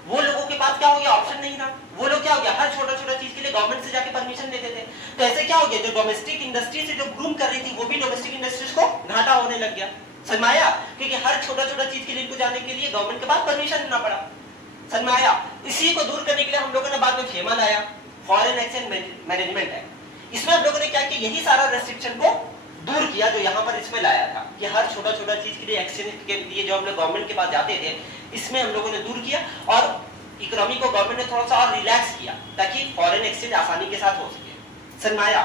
वो लोगों के पास क्या हो गया, ऑप्शन नहीं था। वो लोग क्या हो गया, हर छोटा छोटा चीज के लिए गवर्नमेंट से जाके परमिशन लेते थे। तो ऐसे क्या हो गया, जो डोमेस्टिक इंडस्ट्री से जो ग्रूम कर रही थी वो भी डोमेस्टिक इंडस्ट्रीज को घाटा होने लग गया, समझ में आया। क्योंकि हर छोटा छोटा चीज के लिए इनको जाने के लिए गवर्नमेंट के पास परमिशन लेना पड़ा, समझ में आया। इसी को दूर करने के लिए हम लोगों ने बाद में फेमा लाया, फॉरेन एक्सचेंज मैनेजमेंट है। इसमें हम लोगों ने क्या किया, यही सारा रेस्ट्रिक्शन को दूर किया जो यहाँ पर इसमें लाया था, कि हर छोटा छोटा चीज के लिए एक्सचेंज के लिए जो हम लोग गवर्नमेंट के पास जाते थे, इसमें हम लोगों ने दूर किया और इकोनॉमी को गवर्नमेंट ने थोड़ा सा और रिलैक्स किया ताकि फॉरेन एक्सचेंज आसानी के साथ हो सके, समझ में आया।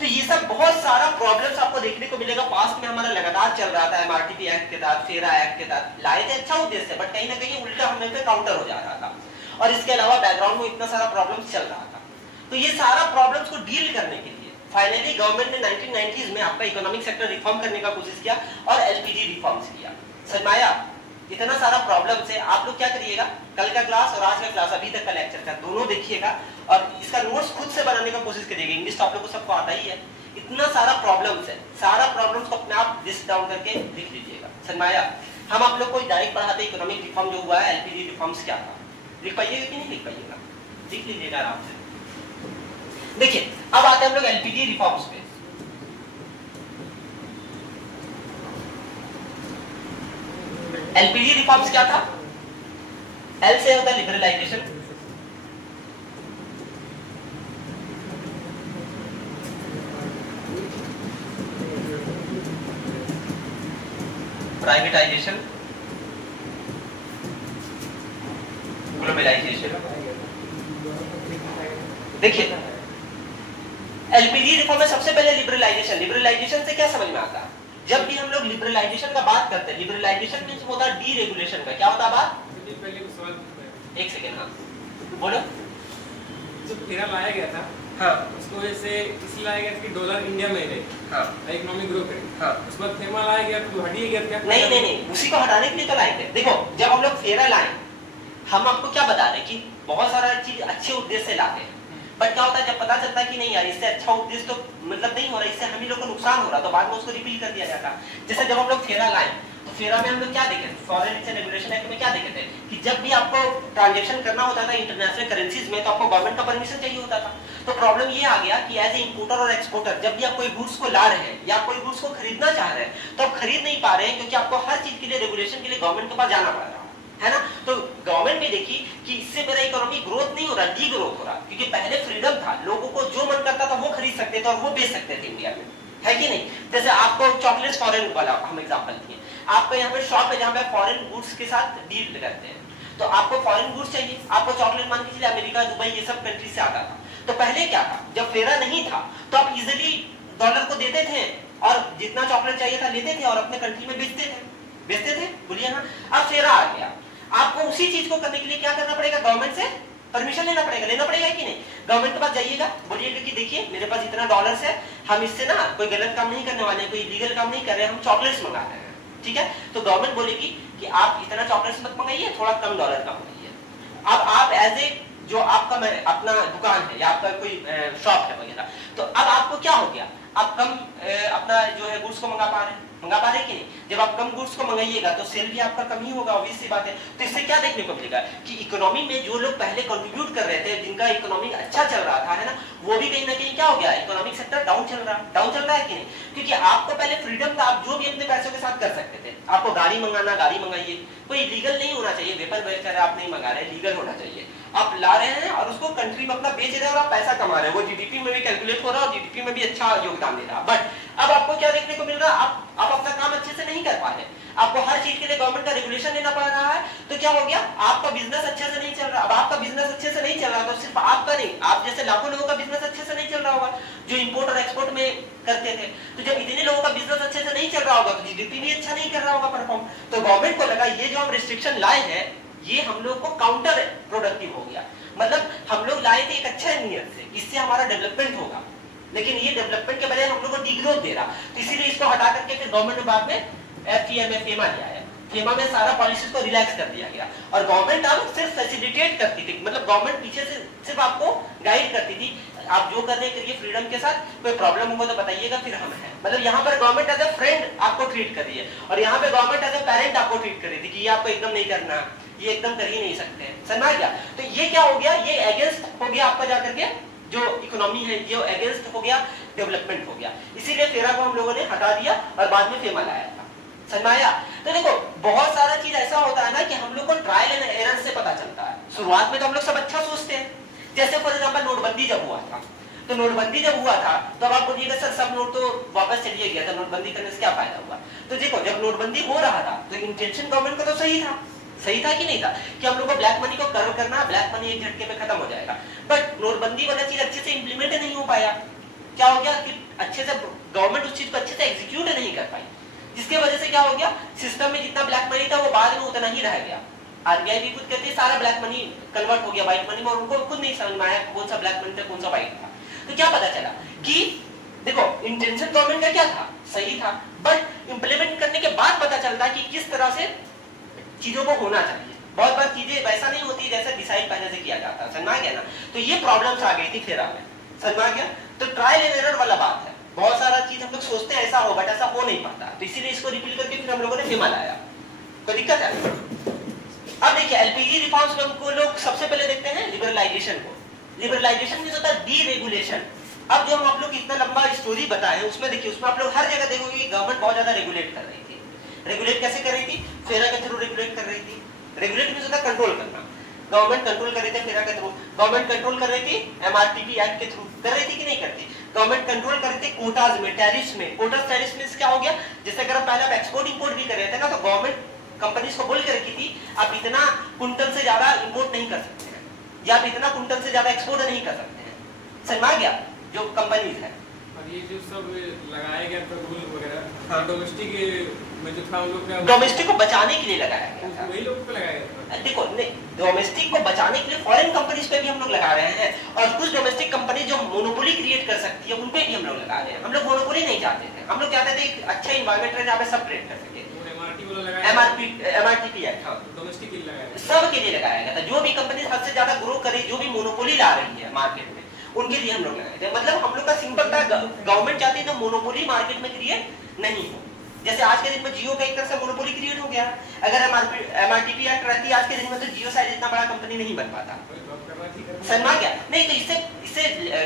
तो ये सब बहुत सारा प्रॉब्लम्स आपको देखने को मिलेगा। पास्ट में हमारा लगातार चल रहा था, एमआरटीपी एक्ट के तहत, फेरा एक्ट के तहत लाए थे अच्छा उद्देश्य, बट कहीं ना कहीं उल्टा हमें पे काउंटर हो जा रहा था, और इसके अलावा बैकग्राउंड में इतना सारा प्रॉब्लम्स चल रहा था। तो ये सारा प्रॉब्लम्स को डील करने के लिए फाइनली गवर्नमेंट ने 1990s में आपका इकोनॉमिक सेक्टर रिफॉर्म करने का कोशिश किया और एलपीजी रिफॉर्म्स किया, समझ में आया। इतना सारा प्रॉब्लम से आप लोग क्या करिएगा, कल का क्लास और आज का क्लास, अभी तक का लेक्चर का दोनों देखिएगा और इसका नोट्स खुद से बनाने का कोशिश करिएगा। इंग्लिश तो आप लोग को सबको आता ही है, इतना सारा प्रॉब्लम्स है, सारा प्रॉब्लम्स को अपने आप लिस्ट डाउन करके लिख लीजिएगा, समझ में आया। हम आप लोग को डायरेक्ट पढ़ाते इकोनॉमिक रिफॉर्म जो हुआ है, एलपीजी रिफॉर्म्स क्या था, लिख पाइएगा कि नहीं लिख पाइएगा, लिख लीजिएगा आराम से। देखिए अब आते हैं हम लोग एलपीजी रिफॉर्म्स पे। एलपीजी रिफॉर्म्स क्या था? एल से होता है लिबरलाइजेशन, प्राइवेटाइजेशन, ग्लोबलाइजेशन। देखिए एलपीजी रिफॉर्म में सबसे पहले लिबरलाइजेशन। लिबरलाइजेशन से क्या समझ में आता है? जब भी हम लोग लिबरलाइजेशन का बात करते हैं, लिबरलाइजेशन मींस होता है डीरेगुलेशन का। क्या होता है बात? एक सेकंड, हाँ बोलो। जो फेरा लाया गया था, हाँ, उसको वजह इसलिए लाया गया कि डॉलर इंडिया में रहे, हाँ, इकोनॉमिक ग्रो करे। हाँ, उस बाद फेमा लाया गया तो हटिए गया क्या? नहीं नहीं नहीं, उसी को हटाने के लिए तो लाए थे। देखो जब हम लोग फेरा लाए, हम आपको क्या बता रहे कि बहुत सारा चीज अच्छे उद्देश्य से लाते हैं, बट क्या होता है जब पता चलता है कि नहीं यार इससे अच्छा उद्देश्य तो मतलब नहीं हो रहा, इससे हम ही लोग को नुकसान हो रहा, तो बाद में उसको रिपील कर दिया जाता। जैसे जब हम लोग फेरा लाए तो फेरा में हम लोग क्या देखे, फॉरेन एक्सचेंज रेगुलेशन एक्ट में क्या देखे थे कि जब भी आपको ट्रांजैक्शन करना होता था इंटरनेशनल करेंसीज में, तो आपको गवर्नमेंट का परमिशन चाहिए होता था। तो प्रॉब्लम ये आ गया कि एज ए इंपोर्टर और एक्सपोर्टर जब भी आप कोई गुड्स को ला रहे हैं या कोई गुड्स को खरीदना चाह रहे हैं, तो आप खरीद नहीं पा रहे हैं क्योंकि आपको हर चीज के लिए रेगुलेशन के लिए गवर्नमेंट के पास जाना पड़ रहा है ना। तो गवर्नमेंट ने देखी कि इससे मेरा इकोनॉमी ग्रोथ नहीं हो रहा, डी ग्रोथ हो रहा, क्योंकि पहले फ्रीडम था, लोगों को जो मन करता था वो खरीद सकते थे और वो बेच सकते थे इंडिया में, है कि नहीं। जैसे आपको चॉकलेट्स फॉरेन वाला हम एग्जांपल दिए, आपको यहाँ पे शॉप है जहाँ पे फॉरेन गुड्स के साथ डील करते हैं, तो आपको फॉरेन गुड्स चाहिए, आपको चॉकलेट मान लीजिए अमेरिका, दुबई ये सब कंट्री से आता था। तो पहले क्या था, जब फेरा नहीं था तो आप इजिली डॉलर को देते थे और जितना चॉकलेट चाहिए था लेते थे और अपने कंट्री में बेचते थे, बोलिए हाँ। अब फेरा आ गया, आपको उसी चीज को करने के लिए क्या करना पड़ेगा, गवर्नमेंट से परमिशन लेना पड़ेगा कि नहीं। गवर्नमेंट के पास जाइएगा, बोलिएगा कि देखिए मेरे पास इतना डॉलर्स है, हम इससे ना कोई गलत काम नहीं करने वाले हैं, कोई इलीगल काम नहीं कर रहे हैं, हम चॉकलेट्स मंगा रहे हैं, ठीक है। तो गवर्नमेंट बोलेगी कि आप इतना चॉकलेट्स मत मंगाइए, थोड़ा कम डॉलर का मंगाइए। अब आप एज ए जो आपका अपना दुकान है या आपका कोई शॉप है वगैरह, तो अब आपको क्या हो गया, आप कम अपना जो है गुड्स को मंगा पा रहे कि नहीं। जब आप कम गुड्स को मंगाइएगा तो सेल भी आपका कम ही होगा, ऑब्वियस सी बात है। तो इससे क्या देखने को मिलेगा कि इकोनॉमी में जो लोग पहले कंट्रीब्यूट कर रहे थे, जिनका इकोनॉमी अच्छा चल रहा था, है ना, वो भी कहीं ना कहीं क्या हो गया, इकोनॉमिक सेक्टर डाउन चल रहा है कि नहीं? क्योंकि आपको पहले फ्रीडम था, आप जो भी अपने पैसों के साथ कर सकते थे। आपको गाड़ी मंगाना, गाड़ी मंगाइए, कोई इलीगल नहीं होना चाहिए। वेपन वेचर आप नहीं मंगा रहे, लीगल होना चाहिए। आप ला रहे हैं और उसको कंट्री में अपना बेच रहे हैं और आप पैसा कमा रहे हैं, वो जीडीपी में भी कैलकुलेट हो रहा है और जीडीपी में भी अच्छा योगदान दे रहा है। बट अब आपको क्या देखने को मिल रहा है, आप अपना काम अच्छे से नहीं कर पा रहे, आपको हर चीज के लिए गवर्नमेंट का रेगुलेशन लेना पड़ रहा है। तो क्या हो गया, आपका बिजनेस अच्छे से नहीं चल रहा। अब आपका बिजनेस अच्छे से नहीं चल रहा तो सिर्फ आपका नहीं, आप जैसे लाखों लोगों का बिजनेस अच्छे से नहीं चल रहा होगा जो इंपोर्ट और एक्सपोर्ट में करते थे। तो जब इतने लोगों का बिजनेस अच्छे से नहीं चल रहा होगा तो जीडीपी भी अच्छा नहीं कर रहा होगा परफॉर्म। तो गवर्नमेंट को लगा ये जो हम रिस्ट्रिक्शन लाए हैं ये हम लोग को काउंटर प्रोडक्टिव हो गया। मतलब हम लोग लाए थे एक अच्छा नियत से, इससे हमारा डेवलपमेंट होगा, लेकिन ये डेवलपमेंट के बजाय हम लोग को डिग्रोथ दे रहा। तो इसीलिए इसको हटा करके फिर गवर्नमेंट ने बाद में FEMA लिया है। फेमा में सारा पॉलिसीज को रिलैक्स कर दिया गया और गवर्नमेंट अब सिर्फ फैसिलिटेट करती थी, मतलब गवर्नमेंट पीछे से सिर्फ आपको गाइड करती थी, आप जो कर रहे हैं करिए फ्रीडम के साथ, कोई प्रॉब्लम होगा तो बताइएगा फिर हम हैं। मतलब यहाँ पर गवर्नमेंट एज ए फ्रेंड आपको ट्रीट कर रही है और यहाँ पे गवर्नमेंट एज ए पेरेंट आपको ट्रीट कर रही थी कि ये आपको एकदम नहीं करना, ये एकदम कर ही नहीं सकते, समझ गया? तो ये क्या हो गया, ये अगेंस्ट हो गया आपका जाकर के जो इकोनॉमी है, जो अगेंस्ट हो गया, डेवलपमेंट हो गया। इसीलिए फेरा को हम लोगों ने हटा दिया और बाद में फेमा लाया था, समझ आया? तो देखो बहुत सारा चीज ऐसा होता है ना कि हम लोग को ट्रायल एंड एरर से पता चलता है। शुरुआत में तो हम लोग सब अच्छा सोचते हैं, जैसे फॉर एग्जांपल नोटबंदी जब हुआ था, तो नोटबंदी जब हुआ था तब आप बोलिएगा सर सब नोट तो वापस चलिए गया था, नोटबंदी करने से क्या फायदा हुआ? तो देखो जब नोटबंदी हो रहा था तो इंटेंशन गवर्नमेंट का तो सही था कि नहीं था कि हम लोग को ब्लैक मनी को कर्व करना, ब्लैक मनी एक झटके में खत्म हो जाएगा। बट नोटबंदी वाला चीज अच्छे से इंप्लीमेंट नहीं हो पाया। क्या हो गया कि अच्छे से गवर्नमेंट उस चीज को अच्छे से एग्जीक्यूट नहीं कर पाई, जिसके वजह से क्या हो गया, सिस्टम में जितना ब्लैक मनी था वो बाद में उतना ही रह गया। आरबीआई भी खुद कहती है सारा ब्लैक मनी कन्वर्ट हो गया व्हाइट मनी में और उनको खुद नहीं समझ में आया कौन सा ब्लैक मनी था कौन सा व्हाइट था। तो क्या पता चला कि देखो इंटेंशन गवर्नमेंट का क्या था, सही था, बट इंप्लीमेंट करने के बाद पता चलता कि किस तरह से चीजों को होना चाहिए। बहुत बार चीजें वैसा नहीं होती जैसा डिसाइड पहले से किया जाता है, समझ में गया ना? तो ये प्रॉब्लम्स आ गई थी फेरा में, समझ में गया? तो ट्रायल एंड एरर वाला बात है, बहुत सारा चीज हम लोग सोचते हैं ऐसा हो बट ऐसा हो नहीं पाता, तो इसीलिए इसको रिपील करके फिर हम लोगों ने फेमा लाया। कोई दिक्कत है? अब देखिए एलपीजी रिफॉर्म्स को लोग सबसे पहले देखते हैं लिबरलाइजेशन को। लिबरलाइजेशन मींस होता है डीरेगुलेशन। अब जो हम आप लोग इतना लंबा स्टोरी बताए हैं उसमें देखिए, उसमें आप लोग हर जगह देखोगे कि गवर्नमेंट बहुत ज्यादा रेगुलेट कर रही थी। रेगुलेट कैसे कर रही थी? फेरा के थ्रू रेगुलेट कर रही थी। रेगुलेट मींस होता है कंट्रोल करना। गवर्नमेंट कंट्रोल कर रही थी फेरा के थ्रू। गवर्नमेंट कंट्रोल कर रही थी एमआरटीपी एक्ट के थ्रू, कर रही थी कि नहीं करती? गवर्नमेंट कंट्रोल कर रही थी कोटाज में, टैरिफ्स में। कोटाज टैरिफ्स में क्या हो गया, जैसे अगर पहले आप एक्सपोर्ट इंपोर्ट भी कर रहे थे ना तो गवर्नमेंट कंपनीज को बोल के रखी थी आप इतना कुंटल से ज्यादा इंपोर्ट नहीं कर सकते हैं या आप इतना कुंटल से ज्यादा एक्सपोर्ट नहीं कर सकते हैं, समझ में आ गया? जो कंपनीज है और ये जो सब लगाया गया था रूल वगैरह, हाँ, डोमेस्टिक में जो था उन लोग का, डोमेस्टिक को बचाने के लिए लगाया गया था। वही लोग को लगाया गया था। देखो नहीं, डोमेस्टिक को बचाने के लिए फॉरेन कंपनीज पे भी हम लोग लगा रहे हैं और कुछ डोमेस्टिक कंपनी जो मोनोपोली क्रिएट कर सकती है उन पे भी हम लोग लगा रहे हैं। हम लोग मोनोपोली नहीं चाहते थे, हम लोग चाहते थे एक अच्छा एनवायरनमेंट रहे जहाँ पे सब ट्रेड कर सके। एमआरटीपी एक्ट, हाँ, डोमेस्टिक के लिए लगाया गया, सब के लिए लगाया गया था। जो भी कंपनी हद से ज्यादा ग्रो करे, जो भी मोनोपोली ला रही है मार्केट में, उनके लिए हम लोग लगाए थे। मतलब हम लोग का सिंपल था, गवर्नमेंट चाहती है तो मोनोपोली मार्केट में क्रिएट नहीं हो। जैसे आज के दिन में जियो का एक तरह से मोनोपोली क्रिएट हो गया। अगर एमआरटीपी एक्ट रहती आज के दिन में तो जियो शायद इतना बड़ा कंपनी नहीं बन पाता, समझ गया? नहीं तो इससे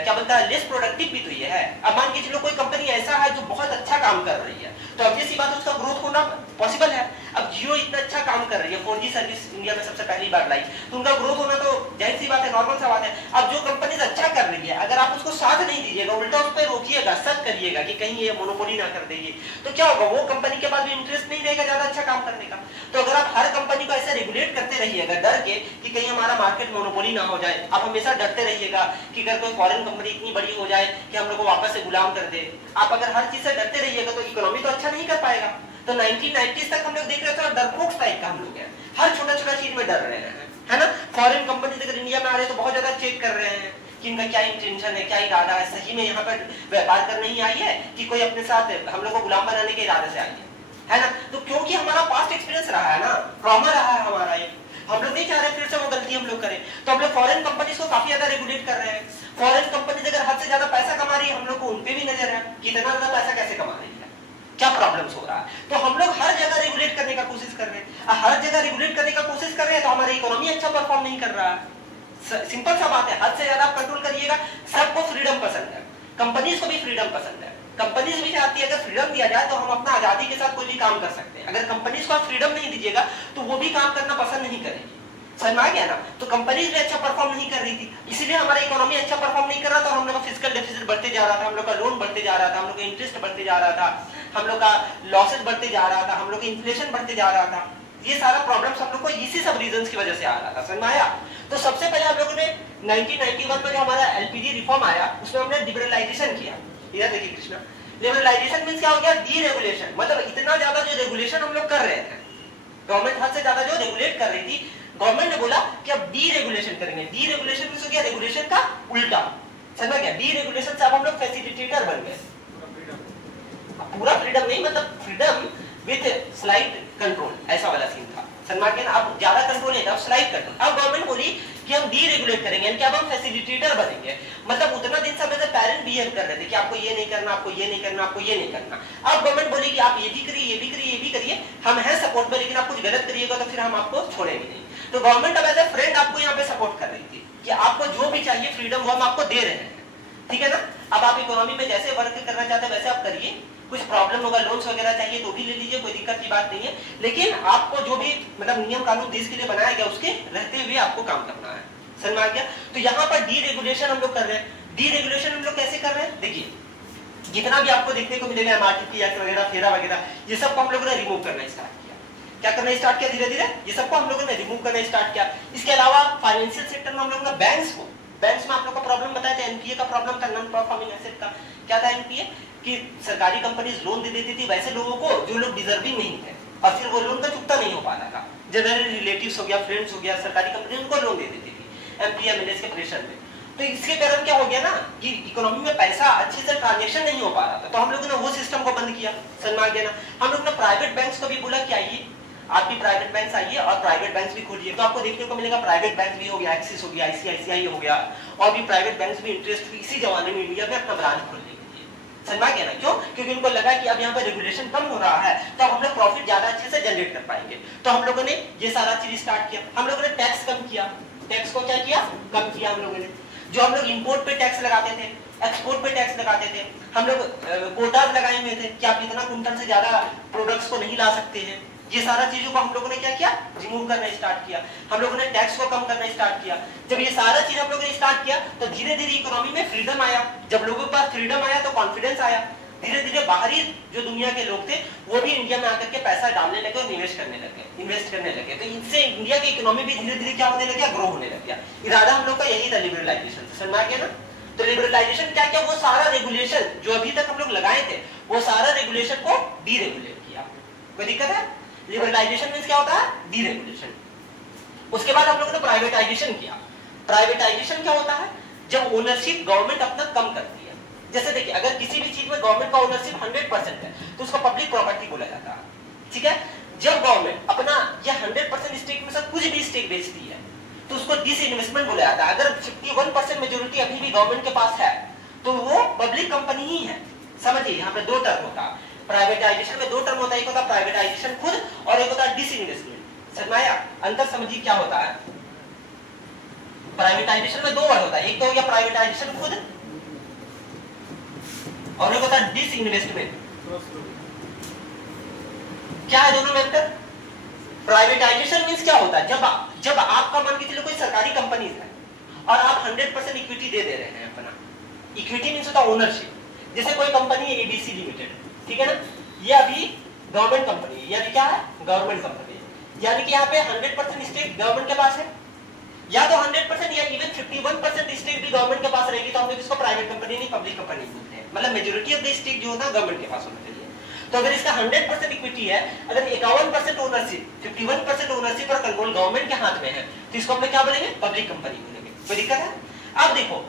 क्या बोलता है लेस प्रोडक्टिव भी तो ये है। अब मान के चलो कोई कंपनी ऐसा है जो बहुत अच्छा काम कर रही है तो अब ये बात उसका ग्रोथ होना पॉसिबल है। अब जियो इतना अच्छा काम कर रही है, 4G सर्विस इंडिया में सबसे पहली बार लाई, तो उनका ग्रोथ होना तो जाहिर सी बात है, नॉर्मल सा बात है। अब जो कंपनीज अच्छा कर रही है अगर आप उसको साथ नहीं दीजिएगा, उल्टा उस पर रोकिएगा, शक करिएगा कि कहीं ये मोनोपोली ना कर देगी, तो क्या होगा, वो कंपनी के पास भी इंटरेस्ट नहीं रहेगा ज्यादा अच्छा काम करने का। तो अगर आप हर कंपनी को ऐसे रेगुलेट करते रहिएगा डर के कि कहीं हमारा मार्केट मोनोपोली ना हो जाए, आप हमेशा डरते रहिएगा कि अगर कोई फॉरेन कंपनी इतनी बड़ी हो जाए कि हम लोग को वापस से गुलाम कर दे, आप अगर हर चीज से डरते रहिएगा तो इकोनॉमी तो अच्छा नहीं कर पाएगा। तो 1990s तक हम लोग देख रहे थे डरपोक टाइप का हम लोग है, हर छोटा छोटा चीज में डर रहे हैं, है ना? फॉरेन कंपनी अगर इंडिया में आ रहे तो बहुत ज्यादा चेक कर रहे हैं कि इनका क्या इंटेंशन है, क्या इरादा है, सही में यहाँ पर व्यापार करने ही आई है कि कोई अपने साथ हम लोग को गुलाम बनाने के इरादे से आई है ना? तो क्योंकि हमारा पास्ट एक्सपीरियंस रहा है ना, ट्रॉमा रहा है हमारा, ये हम लोग नहीं चाह रहे फिर से वो गलती हम लोग करें, तो हम लोग फॉरेन कंपनीज को काफी ज्यादा रेगुलेट कर रहे हैं। फॉरेन कंपनीज अगर हद से ज्यादा पैसा कमा रही है हम लोग को उन पे भी नजर है कि इतना ज्यादा पैसा कैसे कमा रही है, क्या प्रॉब्लम्स हो रहा है। तो हम लोग हर करने का कोशिश कर रहे हैं, हर जगह रेगुलेट करने का कोशिश कर रहे हैं, तो हमारी इकोनॉमी अच्छा परफॉर्म नहीं कर रहा है। सिंपल सा बात है, हद से ज्यादा आप कंट्रोल करिएगा। सबको फ्रीडम पसंद है, कंपनीज को भी फ्रीडम पसंद है, कंपनीज भी चाहती है अगर फ्रीडम दिया जाए तो हम अपना आजादी के साथ कोई भी काम कर सकते हैं। अगर कंपनीज को आप फ्रीडम नहीं दीजिएगा तो वो भी काम करना पसंद नहीं करेगी। समझ में आ गया ना? तो कंपनीज भी अच्छा परफॉर्म नहीं कर रही थी, इसलिए हमारी इकोनॉमी अच्छा परफॉर्म नहीं कर रहा था। हम लोग का फिजिकल डेफिसिट बढ़ते जा रहा था, हम लोग का लोन बढ़ते जा रहा था, हम लोग का इंटरेस्ट बढ़ते जा रहा था, हम लोग का लॉसेस बढ़ते जा रहा था, हम लोग का इन्फ्लेशन बढ़ते जा रहा था। ये सारा प्रॉब्लम्स हम लोग को इसी सब रीजंस की वजह से आ रहा था। समझ में आया? तो सबसे पहले हम लोगों ने 1991 में जो हमारा एलपीजी रिफॉर्म आया उसमें हमने लिबरलाइजेशन किया। इधर देखिए कृष्णा, लिबरलाइजेशन मींस क्या हो गया? डीरेगुलेशन। मतलब इतना ज्यादा जो रेगुलेशन हम लोग कर रहे थे, गवर्नमेंट हद से ज्यादा जो रेगुलेट कर रही थी, गवर्नमेंट ने बोला कि अब डीरेगुलेशन करेंगे। डीरेगुलेशन मींस हो गया रेगुलेशन का उल्टा। समझ गया? डीरेगुलेशन से अब हम लोग फैसिलिटेटर बन गए। पूरा फ्रीडम नहीं, मतलब फ्रीडम विद स्लाइट कंट्रोल, ऐसा वाला सीन था। समझ गया ना? अब ज्यादा कंट्रोल नहीं था, अब स्लाइट कंट्रोल। अब गवर्नमेंट बोली कि हम डीरेगुलेट करेंगे, यानी कि अब हम फैसिलिटेटर बनेंगे। मतलब उतना दिन से हम एज पेरेंट बिहेव कर रहे थे कि आपको ये नहीं करना, आपको ये नहीं करना, आपको ये नहीं करना। अब गवर्नमेंट बोली कि आप ये भी करिए, ये भी करिए, ये भी करिए, हम हैं सपोर्ट में, लेकिन आप कुछ गलत करिएगा तो फिर हम आपको छोड़ेंगे नहीं। तो गवर्नमेंट अब एज ए फ्रेंड आपको यहाँ पे सपोर्ट कर रही थी कि आपको जो भी चाहिए फ्रीडम वो हम आपको दे रहे हैं। ठीक है ना? अब आप इकोनॉमी में जैसे वर्क करना चाहते हैं वैसे आप करिए, कुछ प्रॉब्लम होगा, लोन्स वगैरह चाहिए तो भी ले लीजिए, कोई दिक्कत की बात नहीं है। लेकिन आपको जो भी मतलब नियम कानून देश के लिए बनाया गया उसके रहते हुए आपको काम करना है। समझ में आ गया? तो यहाँ पर डीरेगुलेशन हम लोग कर रहे हैं। डीरेगुलेशन हम लोग कैसे कर रहे हैं? देखिए, जितना भी आपको देखने को मिलेगा एमआरटीपी एक्ट वगैरह, फेरा वगैरह, ये सबको हम लोगों ने रिमूव करना स्टार्ट किया। क्या करना स्टार्ट किया? धीरे धीरे ये सबको हम लोगों ने रिमूव करना स्टार्ट किया। इसके अलावा फाइनेंशियल सेक्टर में हम लोगों ने बैंक्स में आप लोग का प्रॉब्लम बताया था, एनपीए का प्रॉब्लम था, नॉन परफॉर्मिंग एसेट का। क्या था एनपीए? कि सरकारी कंपनीज लोन दे देती थी वैसे लोगों को जो लोग डिजर्विंग नहीं थे, और फिर वो लोन का चुकता नहीं हो पा रहा था। जनरली रिलेटिव्स हो गया, फ्रेंड्स हो गया, सरकारी कंपनी उनको लोन दे देती थी एमपीए एमएलएस के प्रेशर में। तो इसके कारण क्या हो गया ना कि इकोनॉमी में पैसा अच्छे से ट्रांजैक्शन नहीं हो पा रहा था। तो हम लोगों ने वो सिस्टम को बंद किया। समझ में आ गया ना? हम लोग ने प्राइवेट बैंक्स को भी बोला कि आइए, आप भी प्राइवेट बैंक्स आइए और प्राइवेट बैंक्स भी खोलिए। तो आपको देखने को मिलेगा प्राइवेट बैंक भी हो गया, एक्सिस हो गया, आईसीआईसीआई हो गया, और भी प्राइवेट बैंक्स भी इंटरेस्ट इसी जमाने में इंडिया में अपना ब्रांच खोलने के लिए। समझ में गया ना? क्यों? क्योंकि उनको लगा कि अब यहाँ पर रेगुलेशन कम हो रहा है तो अब हम लोग प्रॉफिट ज्यादा अच्छे से जनरेट कर पाएंगे। तो हम लोगों ने ये सारा चीज स्टार्ट किया। हम लोगों ने टैक्स कम किया। टैक्स को क्या किया? कम किया हम लोगों ने। जो हम लोग इंपोर्ट पे टैक्स लगाते थे, एक्सपोर्ट पे टैक्स लगाते थे, हम लोग कोटाज लगाए हुए थे कि आप इतना कुंटल से ज्यादा प्रोडक्ट्स को नहीं ला सकते हैं। ये सारा चीजों को हम लोगों ने क्या किया? रिमूव करना स्टार्ट किया। हम लोगों ने टैक्स को कम करना स्टार्ट किया। जब ये सारा चीज हम लोगों ने स्टार्ट किया तो धीरे धीरे इकोनॉमी में फ्रीडम आया। जब लोगों के पास फ्रीडम आया तो कॉन्फिडेंस आया। धीरे धीरे बाहरी जो दुनिया के लोग थे वो भी इंडिया में आकर के पैसा डालने लगे और इन्वेस्ट करने लगे। तो इनसे इंडिया की इकोनॉमी भी धीरे धीरे क्या होने लग गया? ग्रो होने लग गया। इरादा हम लोग का यही था लिबरलाइजेशन। समझ में आ गया ना? तो लिबरलाइजेशन क्या किया? वो सारा रेगुलेशन जो अभी तक हम लोग लगाए थे वो सारा रेगुलेशन को डीरेगुलेट किया। कोई दिक्कत है? लिबरलाइजेशन मींस क्या होता है? डीरेगुलेशन। उसके बाद हम लोगों ने प्राइवेटाइजेशन किया। प्राइवेटाइजेशन क्या होता है? जब ओनरशिप गवर्नमेंट अपना कम करती है। जैसे देखिए, अगर किसी भी चीज में गवर्नमेंट का ओनरशिप 100% है तो उसको पब्लिक प्रॉपर्टी बोला जाता है। ठीक है? जब गवर्नमेंट अपना ये 100% स्टेक में से कुछ भी स्टेक बेचती है तो उसको डिसइन्वेस्टमेंट बोला जाता है। अगर 51% मेजॉरिटी अभी भी गवर्नमेंट के पास है तो वो पब्लिक कंपनी ही है। समझिए, यहाँ पे दो टर्म होता है। प्राइवेटाइजेशन में दो टर्म होता है, एक होता है प्राइवेटाइजेशन खुद और एक होता है डिसइन्वेस्टमेंट। समझ में आया? अंतर समझिए क्या होता है। प्राइवेटाइजेशन में दो वर्ड होता है, एक तो हो गया प्राइवेटाइजेशन खुद और एक होता है डिसइन्वेस्टमेंट। क्या है दोनों में अंतर? प्राइवेटाइजेशन मींस क्या होता है? जब आपका मान के चलो कोई सरकारी कंपनी है और आप 100% इक्विटी दे रहे हैं अपना। इक्विटी मींस होता है ओनरशिप। जैसे कोई कंपनी है एबीसी लिमिटेड, ठीक है ना? ये अभी गवर्नमेंट कंपनी है, ये अभी क्या है? गवर्नमेंट कंपनी है। यानी कि यहाँ पे 100% स्टेक गवर्नमेंट के पास है, या तो 100% या इवन 51% स्टेक भी गवर्नमेंट के पास रहेगी तो हम लोग इसको प्राइवेट कंपनी नहीं पब्लिक कंपनी बोलते हैं। मतलब मेजॉरिटी ऑफ द स्टेक जो होता है गवर्नमेंट के पास होना चाहिए। तो अगर इसका 100% इक्विटी है, अगर 51% ओनरशिप, 51% ओनरशिप और कंट्रोल गवर्नमेंट के हाथ में है तो इसको हम लोग क्या बोलेंगे? पब्लिक कंपनी बोलेंगे। कोई दिक्कत है? अब देखो,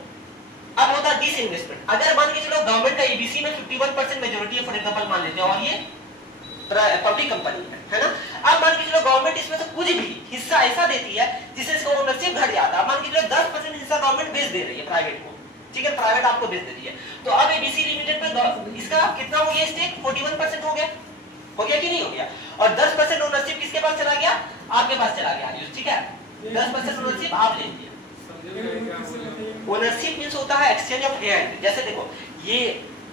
अब होता है डिसइन्वेस्टमेंट। अगर मान के चलो गवर्नमेंट का एबीसी में 51% मेजॉरिटी है फॉर एग्जांपल मान लेते हैं और ये पब्लिक कंपनी है ना? अब मान के चलो गवर्नमेंट इसमें से कुछ भी हिस्सा ऐसा देती है जिससे इसका ओनरशिप घट जाता है। मान के चलो 10% हिस्सा गवर्नमेंट बेच दे रही है प्राइवेट को, ठीक है? प्राइवेट आपको बेच दे रही है। तो अब एबीसी लिमिटेड में इसका कितना हो गया स्टेक? 41% हो गया। हो गया कि नहीं हो गया? और 10% ओनरशिप किसके पास चला गया? आपके पास चला गया आयुष, ठीक है? 10% ओनरशिप आप ले लिया। ओनरशिप मींस होता है एक्सचेंज ऑफ हैंड। जैसे देखो ये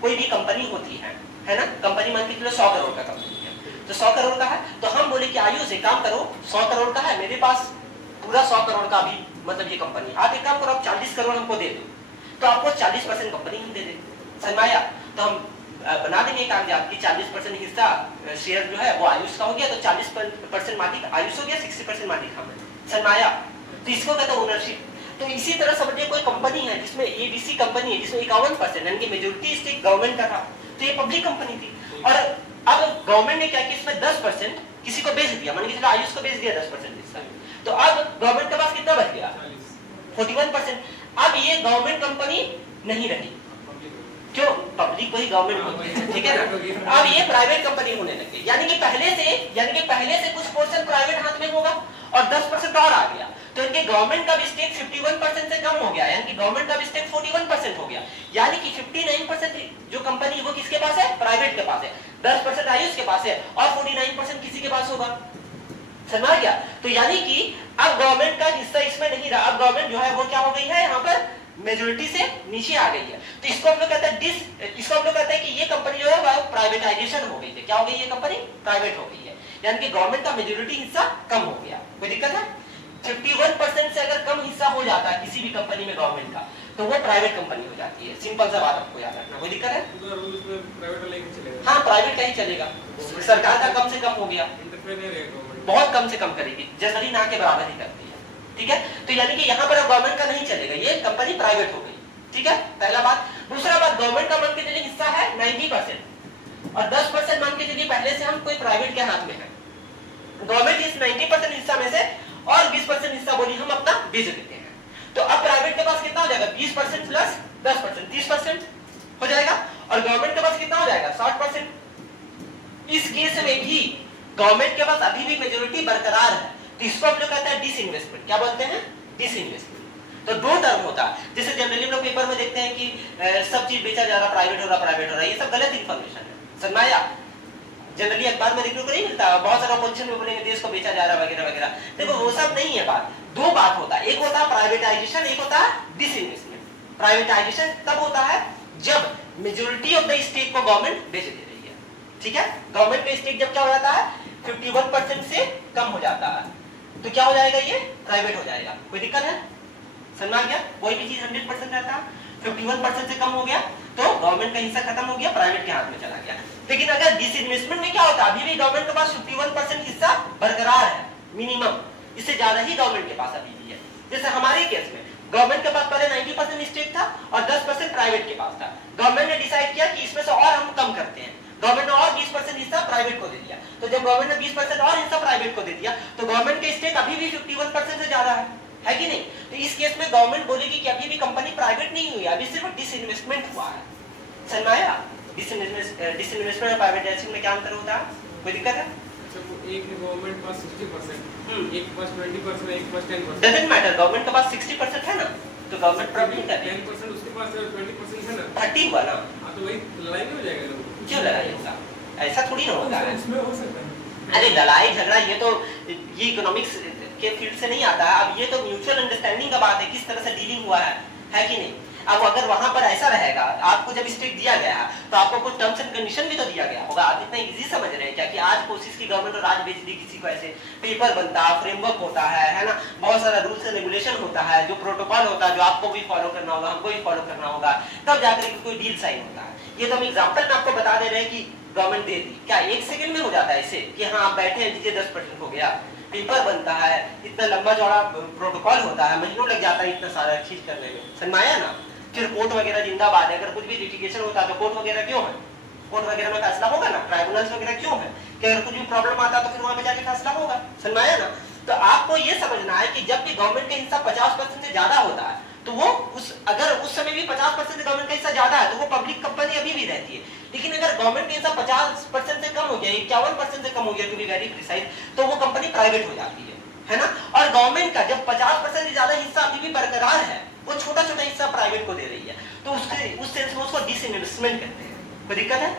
कोई भी कंपनी होती है ना, कंपनी मान के चलो 100 करोड़ का कंपनी है, तो 100 करोड़ का है, तो हम बोले कि आयुष एक काम करो 100 करोड़ का है, मेरे पास पूरा 100 करोड़ का भी मतलब ये कंपनी, आप एक काम करो आप 40 करोड़ हमको दे दो, तो आपको 40% कंपनी हम दे देंगे। समझ में आया? तो हम बना देंगे कागजात की 40% हिस्सा शेयर जो है वो आयुष का हो गया, तो 40% मालिक आयुष हो गया, 60% मालिक हम है। समझ में आया? तो इसको कहते हैं ओनरशिप। तो इसी तरह समझिए कोई कंपनी है जिसमें एबीसी कंपनी है जिसमें 51% यानी कि मेजॉरिटी स्टेक गवर्नमेंट का था, तो ये पब्लिक कंपनी थी। और अब गवर्नमेंट ने क्या किया, इसमें 10% किसी को बेच दिया, मान के चलो आयुष को बेच दिया 10% हिस्सा, तो अब गवर्नमेंट के पास कितना बच गया? 41%। अब ये गवर्नमेंट कंपनी नहीं रही, क्यों? पब्लिक को ही गवर्नमेंट होती है, ठीक है ना? अब ये प्राइवेट कंपनी होने लगी, यानी कि पहले से कुछ पोर्शन प्राइवेट हाथ में होगा और 10% और आ गया, तो इनके गवर्नमेंट का भी स्टेक 51% से कम हो गया, यानी कि गवर्नमेंट का भी स्टेक 41% हो गया, यानी कि 59% जो कंपनी वो किसके पास है? प्राइवेट के पास है, 10% आयुष के पास है और 49% किसी के पास होगा। समझ गया? तो यानी कि अब गवर्नमेंट का हिस्सा इसमें नहीं रहा, अब गवर्नमेंट जो है वो क्या हो गई है, यहाँ पर मेजोरिटी से नीचे आ गई है। तो इसको हम लोग कहते हैं इसको हम लोग कहते हैं कि ये कंपनी जो है वो प्राइवेटाइजेशन हो गई है। क्या हो गई? ये कंपनी प्राइवेट हो गई है, यानी कि गवर्नमेंट का मेजोरिटी हिस्सा कम हो गया। कोई दिक्कत है? 51% से अगर कम हिस्सा हो जाता है किसी भी कंपनी में गवर्नमेंट का, तो वो प्राइवेट कंपनी हो जाती है। सिंपल सा बात आपको याद रखना। कोई दिक्कत है? हाँ, प्राइवेट का ही चलेगा, सरकार का कम से कम हो गया, बहुत कम से कम करेगी, जनरली ना के बराबर ही करती है, ठीक है? तो यानी कि यहाँ पर गवर्नमेंट का नहीं चलेगा, ये कंपनी प्राइवेट हो गई, ठीक है? पहला बात। दूसरा बात, गवर्नमेंट का मान के चलिए हिस्सा है 90% और 10% मान के चलिए पहले से हम कोई प्राइवेट के हाथ में है, गवर्नमेंट इस 90% हिस्सा में से और 20% हिस्सा बोली हम अपना बेच देते हैं, तो अब प्राइवेट के पास कितना हो जाएगा? 20% प्लस 10% 30% हो जाएगा, और गवर्नमेंट के पास कितना हो जाएगा? 60%। इस केस में भी गवर्नमेंट के पास अभी भी मेजोरिटी बरकरार है, तो इसको हम लोग कहते हैं डिसइन्वेस्टमेंट। क्या बोलते हैं? डिसइन्वेस्टमेंट। तो दो टर्म होता है, जैसे जनरली हम लोग पेपर में देखते हैं कि सब चीज बेचा जा रहा, प्राइवेट हो रहा, ये सब गलत इंफॉर्मेशन है। समझ में आया? जनरली अखबार में देखने को नहीं मिलता, बहुत सारा पोजीशन में बोलेंगे देश को बेचा जा रहा वगैरह वगैरह। देखो वो सब नहीं है बात, दो बात होता है, एक होता है प्राइवेटाइजेशन, एक होता है डिसइन्वेस्टमेंट। प्राइवेटाइजेशन तब होता है जब मेजॉरिटी ऑफ द स्टेक को गवर्नमेंट बेच दे रही है, ठीक है? गवर्नमेंट का स्टेक जब क्या हो जाता है? 51% से कम हो जाता है, तो क्या हो जाएगा? ये प्राइवेट हो जाएगा। कोई दिक्कत है? समझ आ गया? कोई भी चीज 100% रहता है, 51% से कम हो गया तो गवर्नमेंट का हिस्सा खत्म हो गया, प्राइवेट के हाथ में चला गया। लेकिन अगर डिसइन्वेस्टमेंट में क्या होता है? अभी भी गवर्नमेंट के पास 51% हिस्सा बरकरार है मिनिमम, इससे ज्यादा ही गवर्नमेंट के पास अभी भी है। जैसे हमारे केस में गवर्नमेंट के पास पहले 90% स्टेक था और 10% प्राइवेट के पास था, गवर्नमेंट ने डिसाइड किया कि इसमें से और हम कम करते हैं, गवर्नमेंट ने और 20% हिस्सा प्राइवेट को दे दिया। तो जब गवर्नमेंट ने 20% और हिस्सा प्राइवेट को दे दिया तो गवर्नमेंट का स्टेक अभी भी 51% से ज्यादा है कि नहीं? तो इस केस में गवर्नमेंट बोलेगी कि अभी भी कंपनी प्राइवेट नहीं हुई, अभी सिर्फ डिसइन्वेस्टमेंट हुआ है। समझ में आया? डिसइन्वेस्टमेंट और प्राइवेटाइजेशन में क्या अंतर होता है? कोई दिक्कत है? एक गवर्नमेंट पास 60%, एक पास 20%, एक पास 10%। डजंट मैटर, गवर्नमेंट के पास 60% है ना, तो गवर्नमेंट प्रॉब्लम क्या है? 10% उसके पास है और 20% है ना, 30 हुआ ना। हां तो वही लड़ाई नहीं हो जाएगा लोग? क्यों लड़ाई होगा? ऐसा थोड़ी ना होता है। इसमें हो सकता है। अरे लड़ाई झगड़ा ये इकोनॉमिक्स के फील्ड से नहीं आता है, अब ये तो म्यूचुअल अंडरस्टैंडिंग का बात है, किस तरह से डीलिंग हुआ है कि नहीं? अब अगर वहां पर ऐसा रहेगा, आपको जब स्टेक दिया गया है तो आपको कुछ टर्म्स एंड कंडीशन भी तो दिया गया होगा। आप इतना इजी समझ रहे हैं क्या कि आज कोशिश की गवर्नमेंट और आज बेच दी किसी को? ऐसे पेपर बनता है, फ्रेमवर्क होता है ना, बहुत सारा रूल्स एंड रेगुलेशन होता है, जो प्रोटोकॉल होता है, जो आपको भी फॉलो करना होगा, हमको भी फॉलो करना होगा, तब जाकर के कोई डील साइन होता है। ये तो हम एग्जाम्पल में आपको बता दे रहे हैं कि गवर्नमेंट दे दी, क्या 1 सेकंड में हो जाता है इससे कि हाँ आप बैठे हैं दीजिए 10% हो गया? पेपर बनता है, इतना लंबा चौड़ा प्रोटोकॉल होता है, महीनों लग जाता है इतना सारा चीज करने में। समझ में आया ना? फिर कोर्ट वगैरह जिंदाबाद है, अगर कुछ भी लिटिगेशन होता है तो कोर्ट वगैरह क्यों है? कोर्ट वगैरह में फैसला होगा ना, ट्राइब्यूनल्स वगैरह क्यों है कि अगर कुछ भी प्रॉब्लम आता है तो फिर वहां पे जाके फैसला होगा। समझ में आया ना? तो आपको ये समझना है कि जब भी गवर्नमेंट का हिस्सा 50% से ज्यादा होता है तो वो अगर उस समय भी 50% गवर्नमेंट का हिस्सा ज्यादा है तो वो पब्लिक कंपनी अभी भी रहती है। लेकिन अगर गवर्नमेंट का हिस्सा 50% से कम हो गया, 51% से कम हो गया टू बी वेरी प्रिसाइज, तो वो कंपनी प्राइवेट हो जाती है ना? और गवर्नमेंट का जब 50% से ज्यादा हिस्सा अभी भी बरकरार है, वो छोटा छोटा हिस्सा प्राइवेट को दे रही है, तो उसके उस सेंस में उसको डिसइन्वेस्टमेंट कहते हैं। कोई दिक्कत है?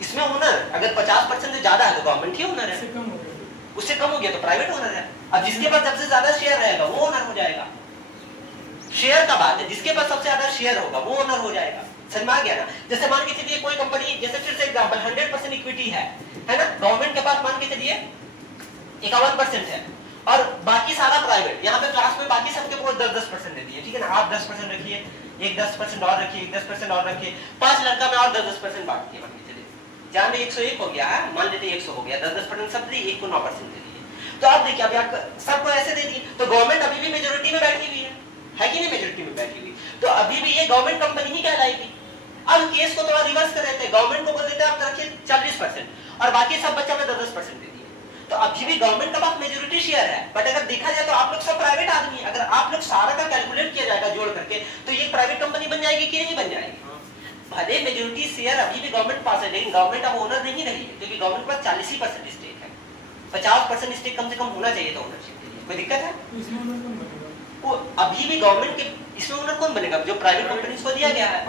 इसमें इसमें ओनर अगर 50% से ज्यादा है तो गवर्नमेंट ही ओनर है, उससे कम हो गया तो प्राइवेट ओनर है। अब जिसके पास सबसे ज्यादा शेयर रहेगा वो ओनर हो जाएगा। शेयर का बात है, जिसके पास सबसे ज्यादा शेयर होगा वो ओनर हो जाएगा। समझ में आ गया ना? जैसे मान के चलिए कोई कंपनी, जैसे फिर से एग्जांपल 100% इक्विटी है ना, गवर्नमेंट के पास मान के चलिए 51% है और बाकी सारा प्राइवेट। यहाँ पे क्लास में बाकी सबके को 10-10% दे दिए, ठीक है ना? आप 10% रखिए, एक 10% और रखिए, एक 10% और रखिए, 5 लड़का में और 10% बांट दिए। मान के चलिए जान 101 हो गया है, मान लेते 100 हो गया, 10% सब दिए, 1 को 9% दे दिए। तो आप देखिए अभी आप सबको ऐसे दे दिए तो गवर्नमेंट अभी भी मेजोरिटी में बैठी हुई है कि नहीं? मेजोरिटी में बैठी हुई, तो अभी भी ये गवर्नमेंट कंपनी ही कहलाएगी। अब केस को थोड़ा रिवर्स कर देते हैं, गवर्नमेंट को बोल देते हैं आप रखिए 40% और बाकी सब बच्चा में 10% दे दिए, तो अभी भी गवर्नमेंट का पास मेजोरिटी शेयर है। बट अगर देखा जाए तो आप लोग सब प्राइवेट आदमी, अगर आप लोग सारा का कैलकुलेट किया जाएगा जोड़ करके तो ये प्राइवेट कंपनी बन जाएगी कि नहीं बन जाएगी? भले मेजोरिटी शेयर अभी भी गवर्नमेंट पास है, लेकिन गवर्नमेंट अब ओनर नहीं रही है, क्योंकि गवर्नमेंट पास 40% स्टेक है। 50% स्टेक कम से कम होना चाहिए था ओनरशिप के लिए। कोई दिक्कत है? वो अभी भी गवर्नमेंट के इसमें ओनर कौन बनेगा? जो प्राइवेट कंपनीज को दिया गया है।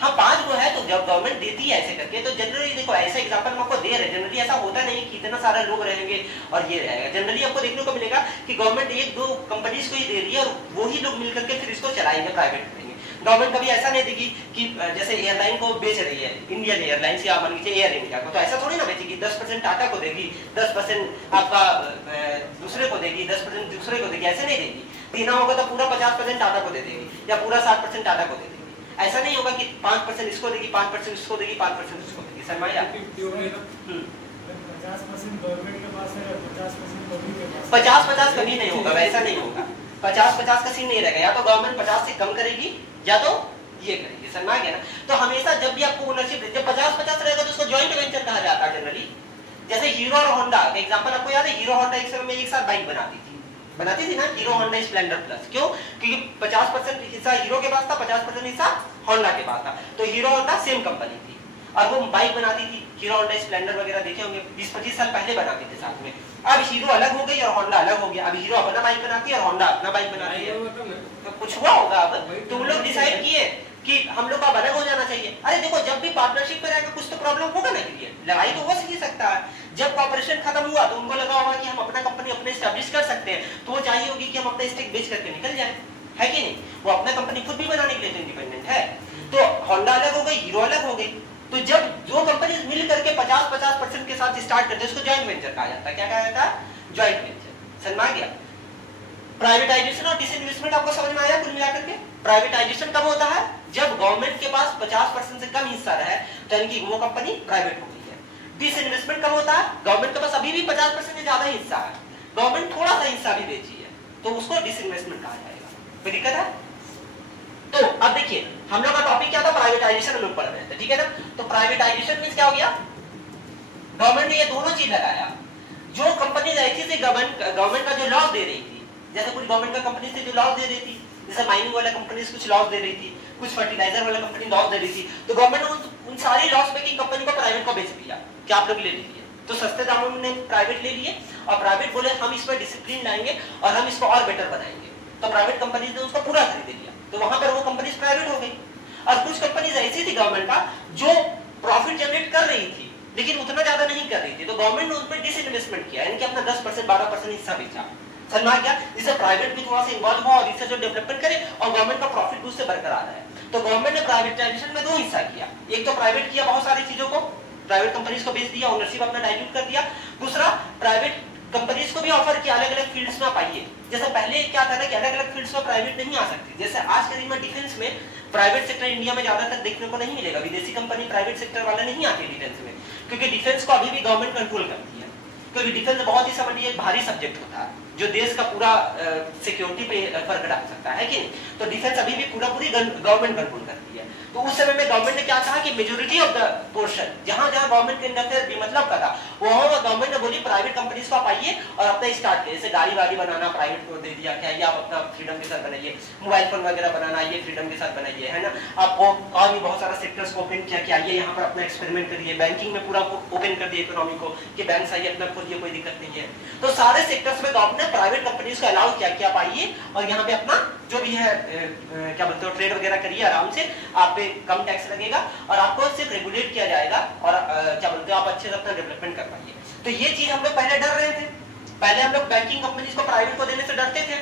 हाँ 5 को है, तो जब गवर्नमेंट देती है ऐसे करके, तो जनरली देखो ऐसा एग्जांपल हम आपको दे रहे हैं, जनरली ऐसा होता नहीं कि इतना सारे लोग रहेंगे और ये रहेगा। जनरली आपको देखने को मिलेगा कि गवर्नमेंट 1-2 कंपनीज को ही दे रही है और वही लोग मिलकर के फिर इसको चलाएंगे, प्राइवेट करेंगे। गवर्नमेंट कभी ऐसा नहीं देगी कि जैसे एयरलाइन को बेच रही है, इंडियन एयरलाइंस या मान लीजिए एयर इंडिया को, तो ऐसा थोड़ी ना बेचेगी। 10% टाटा को देगी, 10% आपका दूसरे को देगी, 10% दूसरे को देगी, ऐसे नहीं देगी। देना होगा तो पूरा 50% टाटा को दे देगी या पूरा 60% टाटा को दे देगी। ऐसा नहीं होगा कि 5% इसको देगी, 5% इसको देगी, 5% इसको देगी। समझ आया? 50% गवर्नमेंट के पास है, 50% पब्लिक के पास। 50-50 कभी नहीं होगा, वैसा नहीं होगा। 50-50 का सीन नहीं रहेगा, या तो गवर्नमेंट 50 से कम करेगी या तो ये करेगी। समझ आ गया ना? तो हमेशा जब भी आपको ओनरशिप, जब 50-50 रहेगा तो उसको जॉइंट वेंचर कहा जाता है जनरली। जैसे हीरो और होंडा का एग्जांपल आपको याद है? हीरो होंडा एक समय में एक साथ बाइक बनाती थी ना, हीरो होंडा स्प्लेंडर प्लस। क्यों? क्योंकि 50% हिस्सा हीरो के पास था, 50% हिस्सा होंडा के पास था, तो हीरो होंडा सेम कंपनी थी और वो बाइक बनाती थी। हीरो होंडा स्प्लेंडर वगैरह देखे होंगे, 20-25 साल पहले बनाते थे साथ में। अब हीरो अलग हो गई और होंडा अलग हो गया। अब हीरो अपना बाइक बनाती है और होंडा अपना बाइक बनाती है। तो कुछ हुआ होगा, अब तुम लोग डिसाइड किए कि हम लोग अब अलग हो जाना चाहिए। अरे देखो, जब भी पार्टनरशिप में रहेगा कुछ तो प्रॉब्लम होगा ना, क्रिएट लड़ाई तो हो ही सकता है। जब कॉर्पोरेशन खत्म हुआ तो उनको लगा होगा कि हम अपना कंपनी अपने एस्टैब्लिश कर सकते हैं, तो वो चाहिए होगी कि हम अपना स्टेक बेच करके निकल जाए, है कि नहीं? वो अपना कंपनी खुद भी बनाने के लिए तो इंडिपेंडेंट है। तो होंडा अलग हो गई, हीरो अलग हो गई, तो जब दो कंपनी मिल करके 50-50% के साथ स्टार्ट करते हैं उसको जॉइंट वेंचर कहा जाता है। क्या कहा जाता है? Joint venture. समझ आ गया? प्राइवेटाइजेशन और डिसइन्वेस्टमेंट आपको समझ में आया कुल मिलाकर के? प्राइवेटाइजेशन कब होता है? जब गवर्नमेंट के पास 50% से कम हिस्सा रहे, तो यानी कि वो कंपनी प्राइवेट हो गई है। डिसइन्वेस्टमेंट कब होता है? गवर्नमेंट के पास अभी भी 50% से ज्यादा हिस्सा है, गवर्नमेंट थोड़ा सा हिस्सा भी बेची है, तो उसको डिसइन्वेस्टमेंट कहा जाएगा। कोई दिक्कत है? तो अब देखिए, हम लोग का टॉपिक क्या था? प्राइवेटाइजेशन हम लोग पढ़ रहे थे, ठीक है ना? तो प्राइवेटाइजेशन मींस क्या हो गया? गवर्नमेंट ने ये दोनों चीज लगाया। जो कंपनी ऐसी थी गवर्नमेंट का जो लॉस दे रही थी, जैसे कुछ गवर्नमेंट का कंपनी से जो लॉस दे रही थी, जैसे माइनिंग वाला कंपनी कुछ लॉस दे रही थी, कुछ फर्टिलाइजर वाला कंपनी लॉस दे रही थी, तो गवर्नमेंट ने उन सारी लॉस मेकिंग कंपनी को प्राइवेट को बेच दिया कि आप लोग ले लीजिए। तो सस्ते दामों में प्राइवेट ले लिए और प्राइवेट बोले हम इसमें डिसिप्लिन लाएंगे और हम इसको और बेटर बनाएंगे, तो प्राइवेट कंपनीज ने उसको पूरा खरीद लिया, तो वहां पर वो कंपनीज प्राइवेट हो गई। और कुछ कंपनीज ऐसी थी गवर्नमेंट का जो प्रॉफिट जनरेट कर रही थी लेकिन उतना ज्यादा नहीं कर रही थी, तो गवर्नमेंट ने उस पर डिसइन्वेस्टमेंट किया, यानी कि अपना 10% 12% हिस्सा बेचा। समझ में आ गया? इससे प्राइवेट भी थोड़ा सा इन्वॉल्व हुआ और रिसर्च और डेवलपमेंट करे और गवर्नमेंट का प्रॉफिट उससे बरकरार है। तो गवर्नमेंट ने प्राइवेटाइजेशन में 2 हिस्सा किया, एक तो प्राइवेट किया बहुत सारी चीजों को, प्राइवेट कंपनीज को बेच दिया, ओनरशिप अपना डाइल्यूट कर दिया। दूसरा, प्राइवेट कंपनीज को भी ऑफर किया अलग अलग फील्ड्स में पाइए। जैसे पहले क्या था ना कि अलग अलग फील्ड्स में प्राइवेट नहीं आ सकती, जैसे आज के दिन में डिफेंस में प्राइवेट सेक्टर इंडिया में ज्यादातर देखने को नहीं मिलेगा, विदेशी कंपनी प्राइवेट सेक्टर वाले नहीं आते डिफेंस में, क्योंकि डिफेंस को अभी भी गवर्नमेंट कंट्रोल करती है, क्योंकि डिफेंस बहुत ही समझिए एक भारी सब्जेक्ट होता है जो देश का पूरा सिक्योरिटी पे फर्क डाल सकता है कि नहीं? तो डिफेंस अभी भी पूरी गवर्नमेंट कंट्रोल करती है। तो उस समय में गवर्नमेंट ने क्या कहा कि मेजॉरिटी ऑफ द पोर्शन जहां जहां गवर्नमेंट के इंटरफेयर बेमतलब का था, वहां गवर्नमेंट ने बोली प्राइवेट कंपनीज को आप आइए और अपना स्टार्ट किए। जैसे गाड़ी वाड़ी बनाना प्राइवेट को दे दिया, क्या ये आप अपना फ्रीडम के साथ बनाइए, मोबाइल फोन वगैरह बनाना ये फ्रीडम के साथ बनाइए, है ना? आपको और भी बहुत सारा सेक्टर्स को ओपन किया कि आइए यहाँ पर अपना एक्सपेरिमेंट करिए। बैंकिंग में पूरा ओपन कर दिया इकोनॉमी को कि बैंक आइए अपना खोलिए, कोई दिक्कत नहीं है। तो सारे सेक्टर्स में गवर्नमेंट ने प्राइवेट कंपनीज को अलाउ किया कि आप आइए और यहाँ पे अपना जो भी है क्या बोलते हो ट्रेड वगैरह करिए आराम से, आप पे कम टैक्स लगेगा और आपको सिर्फ रेगुलेट किया जाएगा और अच्छे से अपना डेवलपमेंट कर पाइए। तो ये चीज हम लोग पहले डर रहे थे, पहले हम लोग बैंकिंग कंपनीज को प्राइवेट को देने से डरते थे,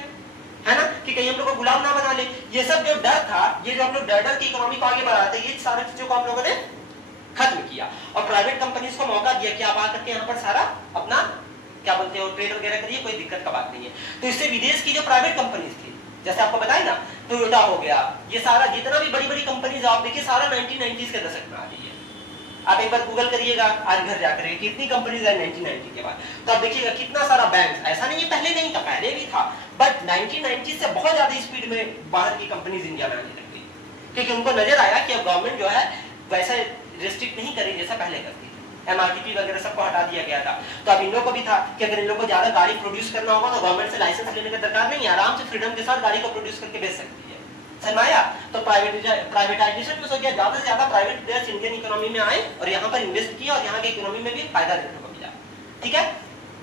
है ना, कि कहीं हम लोग को गुलाम ना बना ले। ये सब जो डर था, ये जो हम लोग डर की इकोनॉमी को आगे बढ़ा रहे थे, ये सारी चीजों को हम लोगों ने खत्म किया और प्राइवेट कंपनीज को मौका दिया कि आप आकर के यहाँ पर सारा अपना क्या बोलते हो ट्रेड वगैरह करिए, कोई दिक्कत का बात नहीं है। तो इससे विदेश की जो प्राइवेट कंपनीज थी, जैसे आपको बताया ना, टोयोटा हो गया, ये सारा जितना भी बड़ी बड़ी कंपनीज आप देखिए सारा 1990s के दशक में आ रही है। आप एक बार गूगल करिएगा आज घर जाकर कितनी कंपनीज है 1990 के बाद, तो आप देखिएगा कितना सारा बैंक, ऐसा नहीं है पहले नहीं था, पहले भी था, बट 1990 से बहुत ज्यादा स्पीड में बाहर की कंपनीज इंडिया में आने लग गई, क्योंकि उनको नजर आया कि अब गवर्नमेंट जो है वैसा रिस्ट्रिक्ट नहीं करी जैसा पहले करती थी। MRTP वगैरह सबको हटा दिया गया था, तो अब इन लोगों को भी था कि अगर इन लोगों को ज्यादा गाड़ी प्रोड्यूस करना होगा तो गवर्नमेंट से लाइसेंस लेने का दरकार नहीं है, आराम से फ्रीडम के साथ गाड़ी को प्रोड्यूस करके बेच सकती है। सरमाया तो प्राइवेटाइजेशन में हो गया, ज्यादा से ज्यादा प्राइवेट प्लेयर्स इंडियन इकोनॉमी में आए और यहाँ पर इन्वेस्ट किया और यहाँ की इकोनॉमी में भी फायदा देखने को मिला। ठीक है,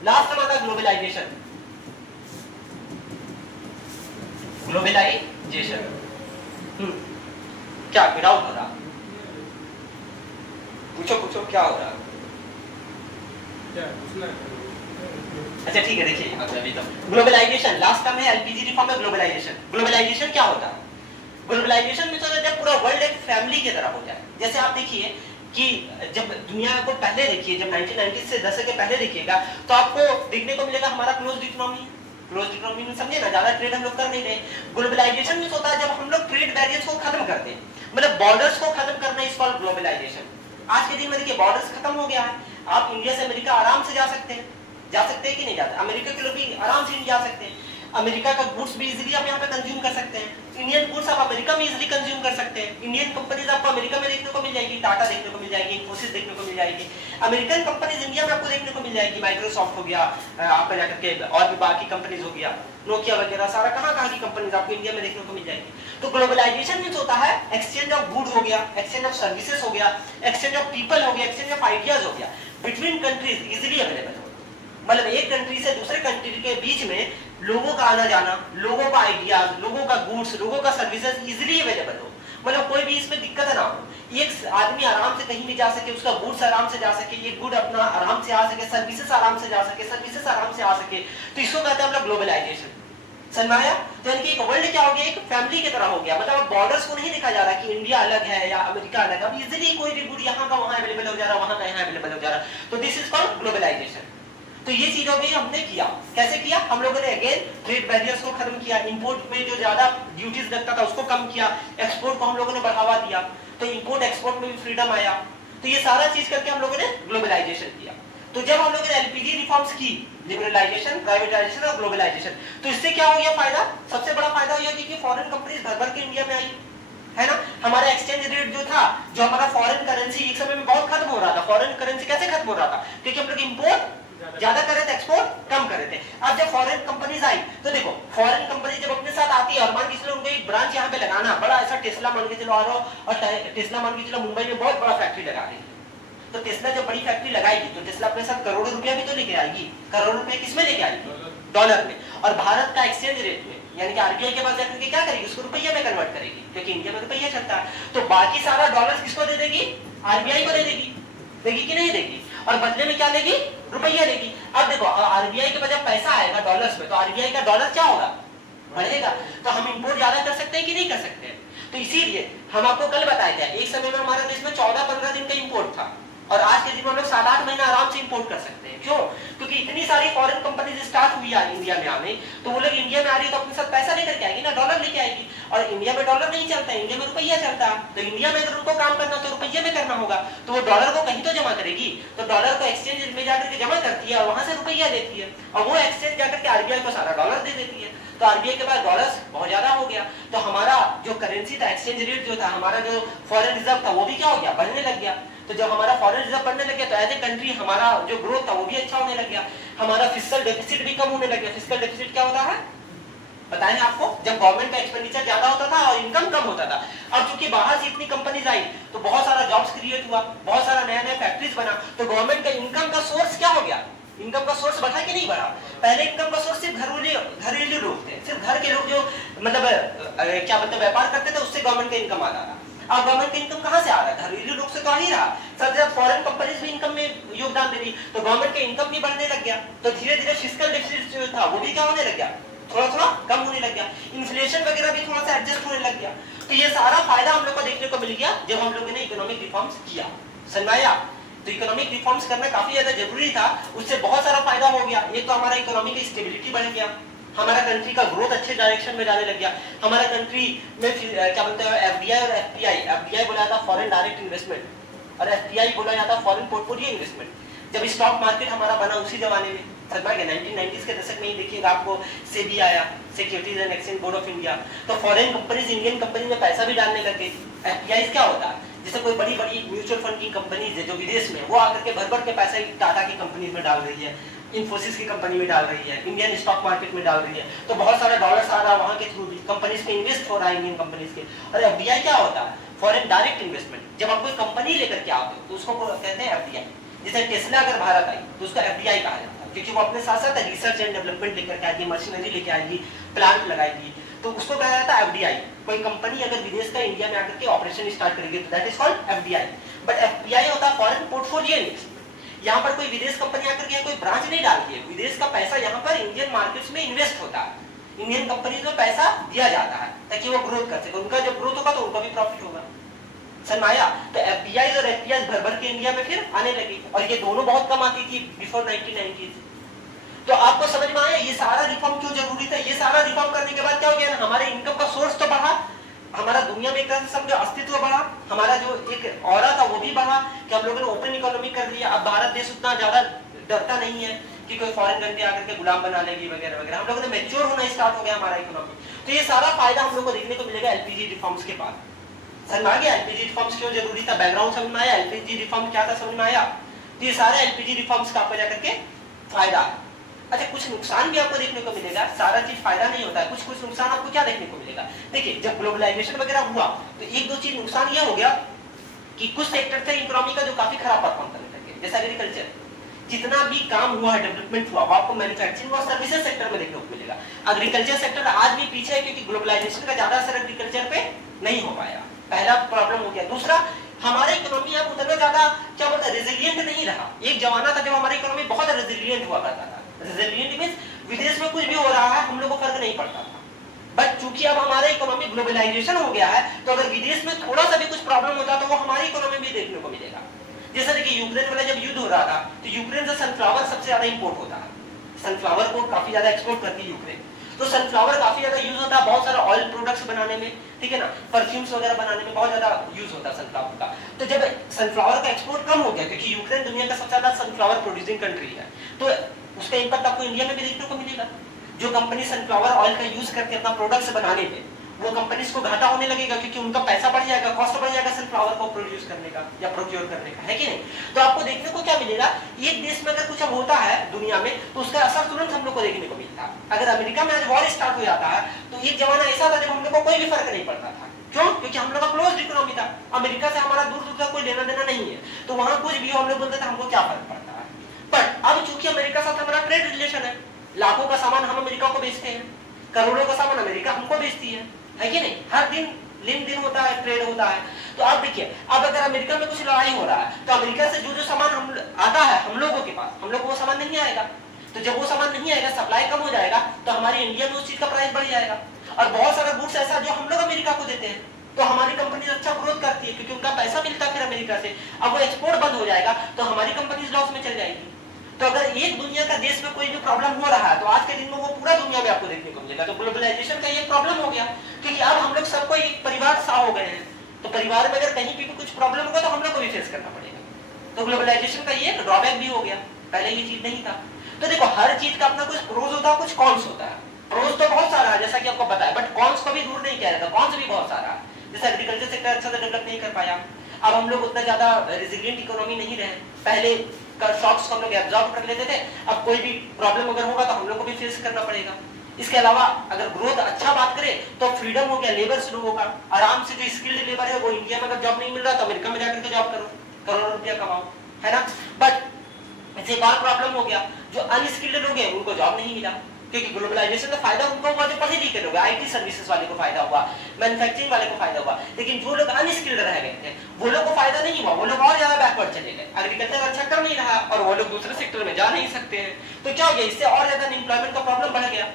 लास्ट हमारा ग्लोबलाइजेशन। ग्लोबलाइजेशन क्या डाउट हो रहा? पूछो क्या हो रहा? अच्छा ठीक है, देखिए अभी तो ग्लोबलाइजेशन लास्ट टर्म है, एलपीजी रिफॉर्म है ग्लोबलाइजेशन। ग्लोबलाइजेशन क्या होता है? ग्लोबलाइजेशन में तो जब पूरा वर्ल्ड एक फैमिली की तरह हो जाए। जैसे आप देखिए कि जब दुनिया को पहले देखिए, जब 1990 से दशक के पहले देखिएगा तो आपको देखने को मिलेगा हमारा क्लोज्ड इकोनॉमी। क्लोज्ड इकोनॉमी में समझे ना, ज्यादा ट्रेड हम लोग कर नहीं रहे। ग्लोबलाइजेशन में होता है जब हम लोग ट्रेड बैरियर्स को खत्म करते हैं, मतलब बॉर्डर्स को खत्म करना, इस कॉल्ड ग्लोबलाइजेशन। आज के दिन में देखिए बॉर्डर्स खत्म हो गया है, आप इंडिया से अमेरिका आराम से जा सकते हैं कि नहीं जाते? अमेरिका के लोग भी आराम से इंडिया जा सकते हैं, अमेरिका का गुड्स भी इजीली आप यहाँ पे कंज्यूम कर सकते हैं, इंडियन गुड्स आप अमेरिका में इजीली कंज्यूम कर सकते हैं, इंडियन कंपनीज आपको अमेरिका में देखने को मिल जाएगी, टाटा देखने को मिल जाएगी, इन्फोसिस देखने को मिल जाएगी, अमेरिकन कंपनीज इंडिया में आपको देखने को मिल जाएगी, माइक्रोसॉफ्ट हो गया आपका जाकर के, और भी बाकी कंपनीज हो गया, नोकिया वगैरह, सारा कहाँ की कंपनीज आपको इंडिया में देखने को मिल जाएगी। तो ग्लोबलाइजेशन मींस होता है एक्सचेंज ऑफ गुड हो गया, एक्सचेंज ऑफ सर्विसेज हो गया, एक्सचेंज ऑफ पीपल हो गया, एक्सचेंज ऑफ आइडियाज हो गया, बिटवीन कंट्रीज इजीली अवेलेबल हो, मतलब एक कंट्री से दूसरे कंट्री के बीच में लोगों का आना जाना, लोगों का आइडियाज, लोगों का गुड्स, लोगों का सर्विसेज इजीली अवेलेबल हो, मतलब कोई भी इसमें दिक्कत ना हो, एक आदमी आराम से कहीं भी जा सके, उसका गुड्स आराम से जा सके, ये गुड अपना आराम से आ सके, सर्विसेज आराम से जा सके, सर्विसेज आराम से आ सके, तो इसको कहते हैं हम लोग ग्लोबलाइजेशन। समझाया? तो यानी कि एक वर्ल्ड क्या हो गया, एक फैमिली की तरह हो गया, मतलब बॉर्डर्स को नहीं देखा जा रहा कि इंडिया अलग है या अमेरिका अलग है, अब इजीली कोई भी गुड यहाँ का वहाँ अवेलेबल हो जा रहा है, वहाँ का यहाँ अवेलेबल हो जा रहा है, तो दिस इज कॉल्ड ग्लोबलाइजेशन। तो ये चीजों भी हमने किया, कैसे किया? हम लोगों ने अगेन ट्रेड बैरियर्स को खत्म किया, इंपोर्ट में जो ज्यादा ड्यूटीज लगता था उसको कम किया, एक्सपोर्ट को हम लोगों ने बढ़ावा दिया, तो इंपोर्ट एक्सपोर्ट में भी फ्रीडम आया, तो ये सारा चीज करके हम लोगों ने ग्लोबलाइजेशन किया। तो जब हम लोगों ने एलपीजी रिफॉर्म्स की, लिबरलाइजेशन, प्राइवेटाइजेशन और ग्लोबलाइजेशन, तो इससे क्या हो गया फायदा? सबसे बड़ा फायदा ये कि फॉरेन कंपनीज भर भर के इंडिया में आई, है ना। हमारा एक्सचेंज रेट जो था, जो हमारा फॉरेन करेंसी एक समय में बहुत खत्म हो रहा था, फॉरेन करेंसी कैसे खत्म हो रहा था? क्योंकि हम लोग इंपोर्ट ज्यादा कर रहे थे, एक्सपोर्ट कम कर रहे थे। अब जब फॉरेन कंपनीज आई तो देखो, फॉरेन कंपनी जब अपने साथ आती है और मान के चलो उनको एक ब्रांच यहाँ पे लगाना, बड़ा ऐसा टेस्ला मान के चलो आ रहा हो, और टेस्ला मान के चलो मुंबई में बहुत बड़ा फैक्ट्री लगा रही है, तो टेस्ला जब बड़ी फैक्ट्री लगाएगी तो टेस्ला अपने साथ करोड़ों रुपया भी तो लेके आएगी। करोड़ों रुपए किसमें लेके आएगी? डॉलर में। और भारत का एक्सचेंज रेट में, यानी कि आरबीआई के पास जाकर के क्या करेगी? उसको रुपया में कन्वर्ट करेगी, क्योंकि इंडिया में रुपया चलता है, तो बाकी सारा डॉलर किसको दे देगी? आरबीआई को दे देगी। देगी कि नहीं देगी? और बदले में क्या लेगी? रुपया लेगी। अब देखो, आरबीआई के पास जब पैसा आएगा डॉलर्स में, तो आरबीआई का डॉलर क्या होगा? बढ़ेगा। तो हम इंपोर्ट ज्यादा कर सकते हैं कि नहीं कर सकते? तो इसीलिए हम आपको कल बताए थे, एक समय में हमारे देश में 14-15 दिन का इंपोर्ट था, और आज के दिन में हम लोग 7-8 महीना आराम से इंपोर्ट कर सकते हैं। क्यों? क्योंकि इतनी सारी फॉरेन कंपनीज स्टार्ट हुई है इंडिया में आने, तो वो लोग इंडिया में आ रही है तो अपने साथ पैसा लेकर के आएगी ना, डॉलर लेके आएगी, और इंडिया में डॉलर नहीं चलता है, इंडिया में रुपया चलता है, तो इंडिया में अगर उनको काम करना तो रुपये में करना होगा, तो वो डॉलर को कहीं तो जमा करेगी, तो डॉलर को एक्सचेंज में जाकर के जमा करती है और वहां से रुपया लेती है, और वो एक्सचेंज जाकर के आरबीआई को सारा डॉलर दे देती है, तो आरबीआई के पास डॉलर्स बहुत ज्यादा हो गया, तो हमारा जो करेंसी था, एक्सचेंज रेट जो था, हमारा जो फॉरेन रिजर्व था वो भी क्या हो गया? बढ़ने लग गया। तो जब हमारा फॉरेन रिजर्व बढ़ने लग गया तो एज ए कंट्री हमारा जो ग्रोथ था वो भी अच्छा होने लग गया, हमारा फिस्कल डेफिसिट भी कम होने लग गया। फिस्कल डेफिसिट क्या होता है बताएं आपको? जब गवर्नमेंट का एक्सपेंडिचर ज्यादा होता था और इनकम कम होता था। अब चूंकि बाहर से इतनी कंपनीज आई तो बहुत सारा जॉब्स क्रिएट हुआ, बहुत सारा नया नया फैक्ट्रीज बना, तो गवर्नमेंट का इनकम का सोर्स क्या हो गया? इनकम का सोर्स बढ़ा कि नहीं बढ़ा? पहले इनकम का सोर्स सिर्फ घरेलू लोग थे, सिर्फ घर के लोग जो मतलब क्या बोलते व्यापार करते थे, उससे गवर्नमेंट का इनकम आता था। अब गवर्नमेंट का इनकम कहां से आ रहा है? घरेलू लोग से तो आ ही रहा। साथ ही साथ फॉरेन कंपनीज भी इनकम में गवर्नमेंट का इनकम भी बढ़ने लग गया, तो धीरे धीरे फिस्कल डेफिसिट जो था वो भी क्या होने लग गया, थोड़ा थोड़ा कम होने लग गया, इन्फ्लेशन वगैरह भी थोड़ा सा एडजस्ट होने लग गया। तो ये सारा फायदा हम लोग को देखने को मिल गया जब हम लोगों ने इकोनॉमिक रिफॉर्म्स किया, समझाया। तो इकोनॉमिक रिफॉर्म्स करना काफी ज्यादा जरूरी था, उससे बहुत सारा फायदा हो गया। एक तो हमारा इकोनॉमी की स्टेबिलिटी बढ़ गया, हमारा कंट्री का ग्रोथ अच्छे डायरेक्शन में जाने लग गया, हमारा कंट्री में क्या बोलते हैं एफडीआई और एफपीआई, एफडीआई बोला जाता फॉरेन डायरेक्ट इन्वेस्टमेंट और एफपीआई बोला जाता फॉरेन पोर्टफोलियो इन्वेस्टमेंट। जब स्टॉक मार्केट हमारा बना उसी जमाने में, समझ गए 1990s के दशक में ही देखिएगा आपको सेबी आया, securities and exchange board of India, तो फॉरेन कंपनीज इंडियन कंपनी में पैसा भी डालने लग गई। एफपीआई क्या होता है, जैसे कोई बड़ी बड़ी म्यूचुअल फंड की कंपनीज है जो विदेश में, वो आकर के भर भर के पैसा टाटा की कंपनीज में डाल रही है, इन्फोसिस की कंपनी में डाल रही है, इंडियन स्टॉक मार्केट में डाल रही है, तो बहुत सारा डॉलर्स आ रहा है वहां के थ्रू भी कंपनीज में इन्वेस्ट हो रहा है इंडियन कंपनीज के। और एफडीआई क्या होता है, फॉरेन डायरेक्ट इन्वेस्टमेंट। जब आप कोई कंपनी लेकर के आते हो तो उसको कहते हैं एफडीआई। जैसे टेस्ला अगर भारत आई तो उसका एफडीआई कहा जाता है, क्योंकि वो अपने साथ साथ रिसर्च एंड डेवलपमेंट लेकर के आएगी, मशीनरी लेके आएगी, प्लांट लगाएगी, तो उसको कहा जाता है एफडीआई। कोई कंपनी अगर विदेश का इंडिया में आकर के ऑपरेशन स्टार्ट करेगी तो that is called FDI. But FPI होता है फॉरेन पोर्टफोलियो इन्वेस्टमेंट। यहाँ पर कोई विदेश कंपनी आकर के कोई ब्रांच नहीं डालती है, विदेश का पैसा यहाँ पर इंडियन मार्केट्स में इन्वेस्ट होता है, इंडियन कंपनीज में पैसा दिया जाता है ताकि वो ग्रोथ कर सके, उनका जब ग्रोथ होगा तो उनका भी प्रॉफिट होगा, समझ आया। तो एफडीआई और एफपीआई भर भर के इंडिया में फिर आने लगी, और ये दोनों बहुत कम आती थी बिफोर 1990s। तो आपको समझ में आया ये सारा रिफॉर्म क्यों जरूरी था। ये सारा रिफॉर्म करने के बाद क्या हो गया ना, हमारे इनकम का सोर्स तो बढ़ा, हमारा दुनिया में एक तरह से समझो अस्तित्व बढ़ा, हमारा जो एक ऑरा था वो भी बढ़ा कि हम लोगों ने ओपन इकोनॉमी कर लिया। अब भारत देश उतना ज्यादा डरता नहीं है कि कोई फॉरेन कंट्री आकर के गुलाम बना लेगी वगैरह वगैरह, हम लोगों ने मैच्योर होना स्टार्ट हो गया हमारा इकोनॉमी। तो ये सारा फायदा हम लोग को देखने को मिलेगा एलपीजी रिफॉर्म्स के बाद। समझ में आ गया एलपीजी रिफॉर्म्स क्यों जरूरी था, बैकग्राउंड समझ में आया, एलपीजी रिफॉर्म क्या था समझ में आया। तो ये सारे एलपीजी रिफॉर्म्स का आपको जाकर के फायदा है। अच्छा, कुछ नुकसान भी आपको देखने को मिलेगा, सारा चीज फायदा नहीं होता है, कुछ कुछ नुकसान आपको क्या देखने को मिलेगा। देखिए जब ग्लोबलाइजेशन वगैरह हुआ तो एक दो चीज नुकसान ये हो गया कि कुछ सेक्टर थे इकोनॉमी का जो काफी खराब परफॉर्म करने लगे, जैसे एग्रीकल्चर। जितना भी काम हुआ है, डेवलपमेंट हुआ, वो आपको मैन्युफैक्चरिंग और सर्विसेज सेक्टर में देखने को मिलेगा। एग्रीकल्चर सेक्टर आज भी पीछे है क्योंकि ग्लोबलाइजेशन का ज्यादा असर एग्रीकल्चर पे नहीं हो पाया, पहला प्रॉब्लम हो गया। दूसरा, हमारा इकोनॉमी अब उतना ज्यादा क्या बोलते हैं रेजिलिएंट नहीं रहा। एक जमाना था जब हमारी इकोनॉमी बहुत रेजिलिएंट हुआ करता था, रेजिलिएंट मींस विदेश में कुछ भी हो रहा है हम लोग को फर्क नहीं पड़ता था। बट चूंकि अब हमारा इकोनॉमी ग्लोबलाइजेशन हो गया है तो अगर विदेश में थोड़ा सा भी कुछ प्रॉब्लम होता तो वो हमारी इकोनॉमी में देखने को मिलेगा। जैसे देखिए यूक्रेन वाला जब युद्ध हो रहा था तो यूक्रेन से सनफ्लावर सबसे ज्यादा इंपोर्ट होता है, सनफ्लावर को काफी ज्यादा एक्सपोर्ट करती है यूक्रेन, तो सनफ्लावर काफी ज्यादा यूज होता है बहुत सारा ऑयल प्रोडक्ट्स बनाने में, ठीक है ना, परफ्यूम्स वगैरह बनाने में बहुत ज्यादा यूज होता है सनफ्लावर का। तो जब सनफ्लावर का एक्सपोर्ट कम हो गया क्योंकि यूक्रेन दुनिया का सबसे ज्यादा सनफ्लावर प्रोड्यूसिंग कंट्री है, तो उसका इंपैक्ट आपको इंडिया में भी देखने को मिलेगा। जो कंपनी सनफ्लावर ऑयल का यूज करके अपना प्रोडक्ट्स बनाने में, वो कंपनीज को घाटा होने लगेगा क्योंकि उनका पैसा बढ़ जाएगा, कॉस्ट बढ़ जाएगा सनफ्लावर को प्रोड्यूस करने का या प्रोक्योर करने का, है कि नहीं। तो आपको देखने को क्या मिलेगा, एक देश में अगर कुछ अब होता है दुनिया में तो उसका असर तुरंत हम लोग को देखने को मिलता है। अगर अमेरिका में आज वॉर स्टार्ट हो जाता है तो एक जमाना ऐसा था जब हम लोग को कोई भी फर्क नहीं पड़ता था, क्यों, क्योंकि हम लोग का क्लोज इकोनॉमी था, अमेरिका से हमारा दूर दूर का कोई लेना देना नहीं है, तो वहां कुछ भी हम लोग बोलते थे हमको क्या फर्क पड़ता है। बट अब चूंकि अमेरिका साथ हमारा ट्रेड रिलेशन है, लाखों का सामान हम अमेरिका को बेचते हैं, करोड़ों का सामान अमेरिका हमको बेचती है कि नहीं, हर दिन लेन देन होता है, ट्रेड होता है। तो आप देखिए अब अगर अमेरिका में कुछ लड़ाई हो रहा है तो अमेरिका से जो जो सामान हम आता है हम लोगों के पास, हम लोग को वो सामान नहीं आएगा, तो जब वो सामान नहीं आएगा सप्लाई कम हो जाएगा तो हमारी इंडिया में उस चीज का प्राइस बढ़ जाएगा। और बहुत सारा गुड्स ऐसा जो हम लोग अमेरिका को देते हैं तो हमारी कंपनी अच्छा ग्रोथ करती है क्योंकि उनका पैसा मिलता है फिर अमेरिका से, अब वो एक्सपोर्ट बंद हो जाएगा तो हमारी कंपनी लॉस में चल जाएगी। तो अगर एक दुनिया का देश में कोई भी प्रॉब्लम हो रहा है तो आज के दिन में वो पूरा दुनिया में आपको देखने को मिलेगा। तो ग्लोबलाइजेशन का ये प्रॉब्लम हो गया क्योंकि अब हम लोग सबको एक परिवार सा हो गए हैं, तो परिवार में अगर कहीं भी कुछ प्रॉब्लम होगा तो हम लोग को भी फेस करना पड़ेगा। तो ग्लोबलाइजेशन का ये ड्रॉबैक भी हो गया, पहले ये चीज नहीं था। तो देखो हर चीज का अपना कुछ प्रोज होता है, कुछ कॉन्स होता है। प्रोज तो बहुत सारा है जैसा कि आपको पता है, बट कॉन्स को भी दूर नहीं किया जाता, कॉन्स भी बहुत सारा है। जैसे एग्रीकल्चर सेक्टर अच्छा से डेवलप नहीं कर पाया, अब हम लोग उतना ज्यादा रेजिलिएंट इकोनॉमी नहीं रहे, पहले का शॉक्स को हम लोग एब्जॉर्ब कर लेते थे, अब कोई भी प्रॉब्लम अगर होगा तो हम लोग को भी फेस करना पड़ेगा। इसके अलावा अगर ग्रोथ अच्छा बात करें तो फ्रीडम हो गया, लेबर शुरू होगा, आराम से जो स्किल्ड लेबर है वो इंडिया में अगर जॉब नहीं मिल रहा तो अमेरिका में जाकर के जॉब करो, करोड़ों रुपया कमाओ, है ना। बट एक और प्रॉब्लम हो गया, जो अनस्किल्ड लोग हैं उनको जॉब नहीं मिला, क्योंकि ग्लोबलाइजेशन का फायदा उनको हुआ जो पढ़े लिखे लोग, आईटी सर्विसेज वाले को फायदा हुआ, मैन्युफैक्चरिंग वाले को फायदा हुआ, लेकिन जो लोग अनस्किल्ड रह गए थे वो लोग को फायदा नहीं हुआ, वो लोग और ज्यादा बैकवर्ड चले गए, एग्रीकल्चर अच्छा कर नहीं रहा और वो लोग दूसरे सेक्टर में जा नहीं सकते हैं, तो क्या हो गया, इससे और ज्यादा अनएम्प्लॉयमेंट का प्रॉब्लम बढ़ गया।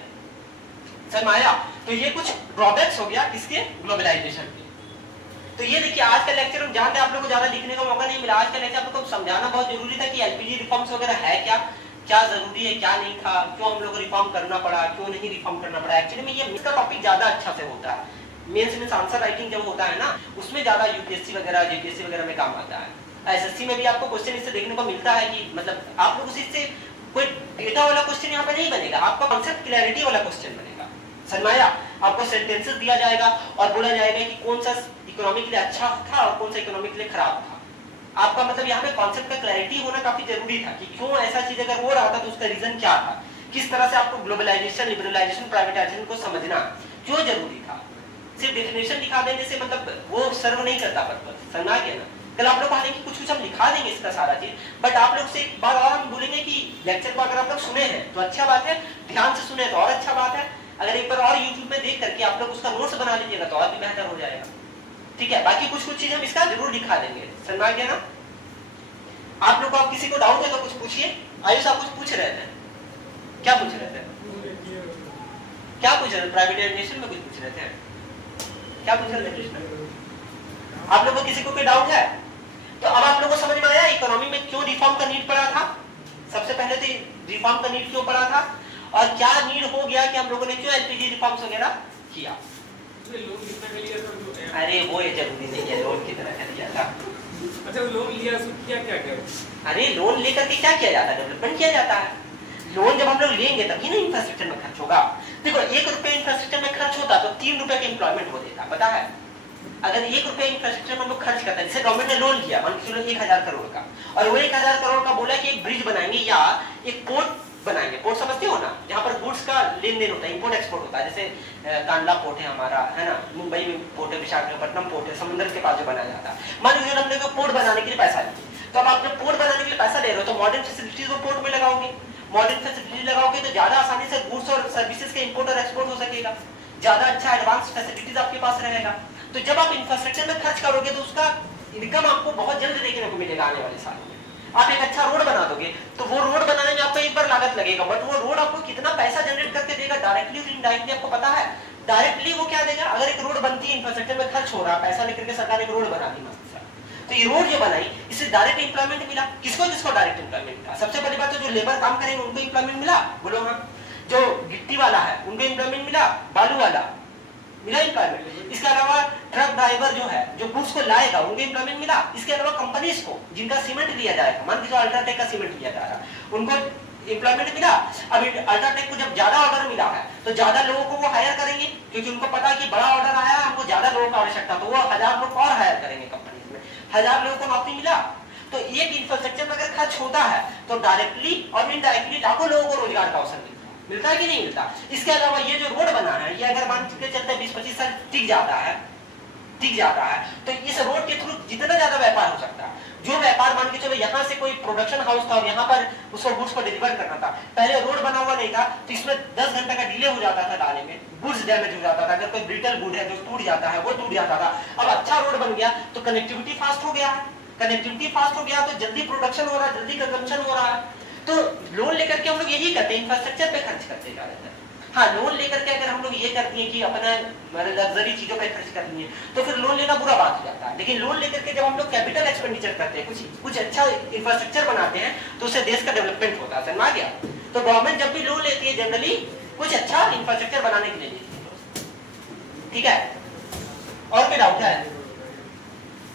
समझ में आया? तो ये कुछ ड्रॉबैक्स हो गया किसके, ग्लोबलाइजेशन के। तो ये देखिए आज का लेक्चर हम जानते हैं, आप लोगों को ज्यादा लिखने का मौका नहीं मिला, आज का लेक्चर आप लोगों को समझाना बहुत जरूरी था कि एलपीजी रिफॉर्म्स वगैरह है क्या, क्या जरूरी है क्या नहीं था, क्यों हम लोग को रिफॉर्म करना पड़ा, क्यों नहीं रिफॉर्म करना पड़ा। एक्चुअली में ये इसका टॉपिक ज्यादा अच्छा से होता है, मेंस आंसर राइटिंग जब होता है ना उसमें ज्यादा यूपीएससी वगैरह जेपीएससी वगैरह में काम आता है। एसएससी में भी आपको क्वेश्चन इससे देखने को मिलता है कि मतलब आप लोग इससे कोई डेटा वाला क्वेश्चन यहाँ पे नहीं बनेगा, आपका कॉन्सेप्ट क्लैरिटी वाला क्वेश्चन बनेगा। समझ में आया? आपको सेंटेंसेस दिया जाएगा और बोला जाएगा कि कौन सा इकोनॉमी के लिए अच्छा था और कौन सा इकोनॉमी के लिए खराब था। आपका मतलब यहाँ पे कॉन्सेप्ट का क्लैरिटी होना काफी जरूरी था कि क्यों ऐसा चीज अगर हो रहा था तो उसका रीजन क्या था, किस तरह से आपको ग्लोबलाइजेशन, लिबरलाइजेशन, प्राइवेटाइजेशन को समझना क्यों जरूरी था। सिर्फ डेफिनेशन लिखा देने से मतलब वो सर्व नहीं करता पर्पस। समझा गया ना? कल आप लोग हालांकि कुछ हम लिखा देंगे इसका सारा चीज, बट आप लोग से एक बार और हम बोलेंगे कि लेक्चर को अगर आप लोग सुने हैं तो अच्छा बात है, ध्यान से सुने तो और अच्छा बात है, अगर एक बार और यूट्यूब में देख करके आप लोग उसका नोट्स बना लीजिएगा तो और भी बेहतर हो जाएगा। ठीक है, बाकी कुछ चीज हम इसका जरूर लिखा देंगे। समझ गया ना? आप लोग को, आप किसी को डाउट है तो कुछ पूछिए। आयुष आप कुछ पूछ रहे थे, क्या पूछ रहे थे? क्या पूछ रहे थे? प्राइवेटाइजेशन में कुछ पूछ रहे थे, क्या पूछ रहे थे कृष्ण? आप लोगों को किसी को कोई डाउट है? तो अब आप लोगों को समझ में आया इकोनॉमी में क्यों रिफॉर्म का नीड पड़ा था। सबसे पहले तो रिफॉर्म का नीड क्यों पड़ा था और क्या नीड हो गया कि हम लोगों ने क्यों एलपीजी रिफॉर्म्स वगैरह किया। अरे वो ये जरूरी नहीं है लोन की तरह कर लिया था। अच्छा लोन लिया तो क्या क्या क्या? अरे लोन लेकर के क्या किया जाता है, डेवलपमेंट किया जाता है। लोन जब हम लोग लेंगे तभी ना इंफ्रास्ट्रक्चर में खर्च होगा। देखो 1 रुपया इंफ्रास्ट्रक्चर में खर्च होता तो 3 रुपए का एम्प्लॉयमेंट हो देता, पता है? अगर 1 रुपया इंफ्रास्ट्रक्चर में हम लोग खर्च करते हैं, जैसे गवर्नमेंट ने लोन लिया मान के चलो 1000 करोड़ का, और वो 1000 करोड़ का बोला कि एक ब्रिज बनाएंगे या एक पोर्ट बनाएंगे। पोर्ट समझते हो ना, जहाँ पर गुड्स का लेन देन होता है, इंपोर्ट एक्सपोर्ट होता है। जैसे कांडला पोर्ट है हमारा, है ना, मुंबई में पोर्ट है, विशाखापट्टनम पोर्ट है, समुद्र के पास जो बनाया जाता है। मान लीजिए हमने पोर्ट बनाने के लिए पैसा लिया, तो अब आपने पोर्ट बनाने के लिए पैसा ले रहे हो तो मॉडर्न फैसिलिटीज को पोर्ट में लगाओगे। मॉडर्न फैसिलिटी लगाओगे तो ज्यादा आसानी से गुड्स और सर्विसेज का इंपोर्ट और एक्सपोर्ट हो सकेगा, ज्यादा अच्छा एडवांस फैसिलिटीज आपके पास रहेगा। तो जब आप इंफ्रास्ट्रक्चर में खर्च करोगे तो उसका इनकम आपको बहुत जल्द देखने को मिलेगा आने वाले सालों में। आप एक अच्छा रोड बना दोगे तो वो रोड बनाने में आपको एक बार लागत लगेगा, बट वो रोड आपको कितना पैसा जनरेट करके देगा डायरेक्टली और इनडायरेक्टली आपको पता है। डायरेक्टली वो क्या देगा, अगर एक रोड बनती है, इंफ्रास्ट्रक्चर में खर्च हो रहा है, पैसा लेकर के सरकार एक रोड बना दी मस्त, तो ये रोड जो बनाई इससे डायरेक्ट एम्प्लॉयमेंट मिला। किसको किसको डायरेक्ट एम्प्लॉयमेंट मिला? सबसे पहली बात तो जो लेबर काम करेंगे उनको एम्प्लॉयमेंट मिला, बोलो हाँ। जो गिट्टी वाला है उनको एम्प्लॉयमेंट मिला, बालू वाला मिला एम्प्लॉयमेंट। इसके अलावा ट्रक ड्राइवर जो है जो गुड्स को लाएगा उनको एम्प्लॉयमेंट मिला। इसके अलावा कंपनीज को जिनका सीमेंट लिया जाएगा, मान लीजिए अल्ट्राटेक का सीमेंट लिया जा रहा है, उनको एम्प्लॉयमेंट मिला। अब अल्ट्राटेक को जब ज्यादा ऑर्डर मिला है तो ज्यादा लोगों को वो हायर करेंगे, क्योंकि उनको पता है कि बड़ा ऑर्डर आया है, हमको ज्यादा लोगों की आवश्यकता, तो वो 1000 लोग और हायर करेंगे कंपनीज में, 1000 लोगों को नौकरी मिला। तो एक इंफ्रास्ट्रक्चर में अगर खर्च होता है तो डायरेक्टली और इनडायरेक्टली लाखों लोगों को रोजगार का अवसर मिलता है कि नहीं मिलता। इसके अलावा ये जो रोड बना है ये अगर मान के चलते 20-25 साल टिक जाता है तो इस रोड के थ्रू जितना ज्यादा व्यापार हो सकता है। जो व्यापार मान के चलो यहाँ से कोई प्रोडक्शन हाउस था और यहाँ पर उसको गुड्स को डिलीवर करना था, पहले रोड बना हुआ नहीं था तो इसमें 10 घंटे का डिले हो जाता था लाने में, गुड्स डैमेज हो जाता था, अगर कोई ब्रिटल गुड है जो टूट जाता है वो टूट जाता था। अब अच्छा रोड बन गया तो कनेक्टिविटी फास्ट हो गया है, कनेक्टिविटी फास्ट हो गया तो जल्दी प्रोडक्शन हो रहा है, जल्दी कंजम्पशन हो रहा है। तो लोन लेकर के हम लोग यही करते हैं, इंफ्रास्ट्रक्चर पे खर्च करते जा रहे हैं। हाँ, लोन लेकर के अगर हम लोग ये करते हैं कि अपना लग्जरी चीजों पे खर्च करनी है तो फिर लोन लेना बुरा बात हो जाता है। लेकिन लोन लेकर के जब हम लोग कैपिटल एक्सपेंडिचर करते हैं, कुछ अच्छा इंफ्रास्ट्रक्चर बनाते हैं तो उससे देश का डेवलपमेंट होता है। समझ गया? तो गवर्नमेंट जब भी लोन लेती है जनरली कुछ अच्छा इंफ्रास्ट्रक्चर बनाने के लिए लेती है। ठीक है, और कोई डाउट है?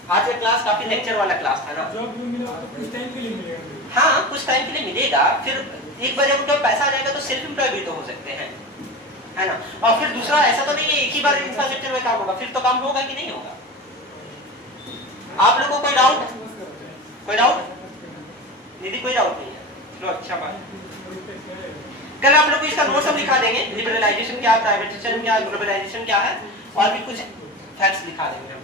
आज का क्लास काफी लेक्चर वाला क्लास था ना। जॉब मिलेगा तो कुछ टाइम के लिए मिलेगा। हाँ, कुछ टाइम के लिए मिलेगा, फिर एक बार जब उनका पैसा आ जाएगा तो सेल्फ एम्प्लॉय भी तो हो सकते हैं, है ना। और फिर दूसरा ऐसा तो नहीं है एक ही बार इंफ्रास्ट्रक्चर में काम होगा, फिर तो काम होगा कि नहीं होगा। आप लोगों को कोई डाउट? कोई डाउट? दीदी कोई डाउट नहीं है? चलो अच्छा बात। कल आप लोग को इसका नोट्स हम लिखा देंगे, लिबरलाइजेशन क्या, प्राइवेटाइजेशन क्या, ग्लोबलाइजेशन क्या है, और भी कुछ फैक्ट्स लिखा देंगे हम।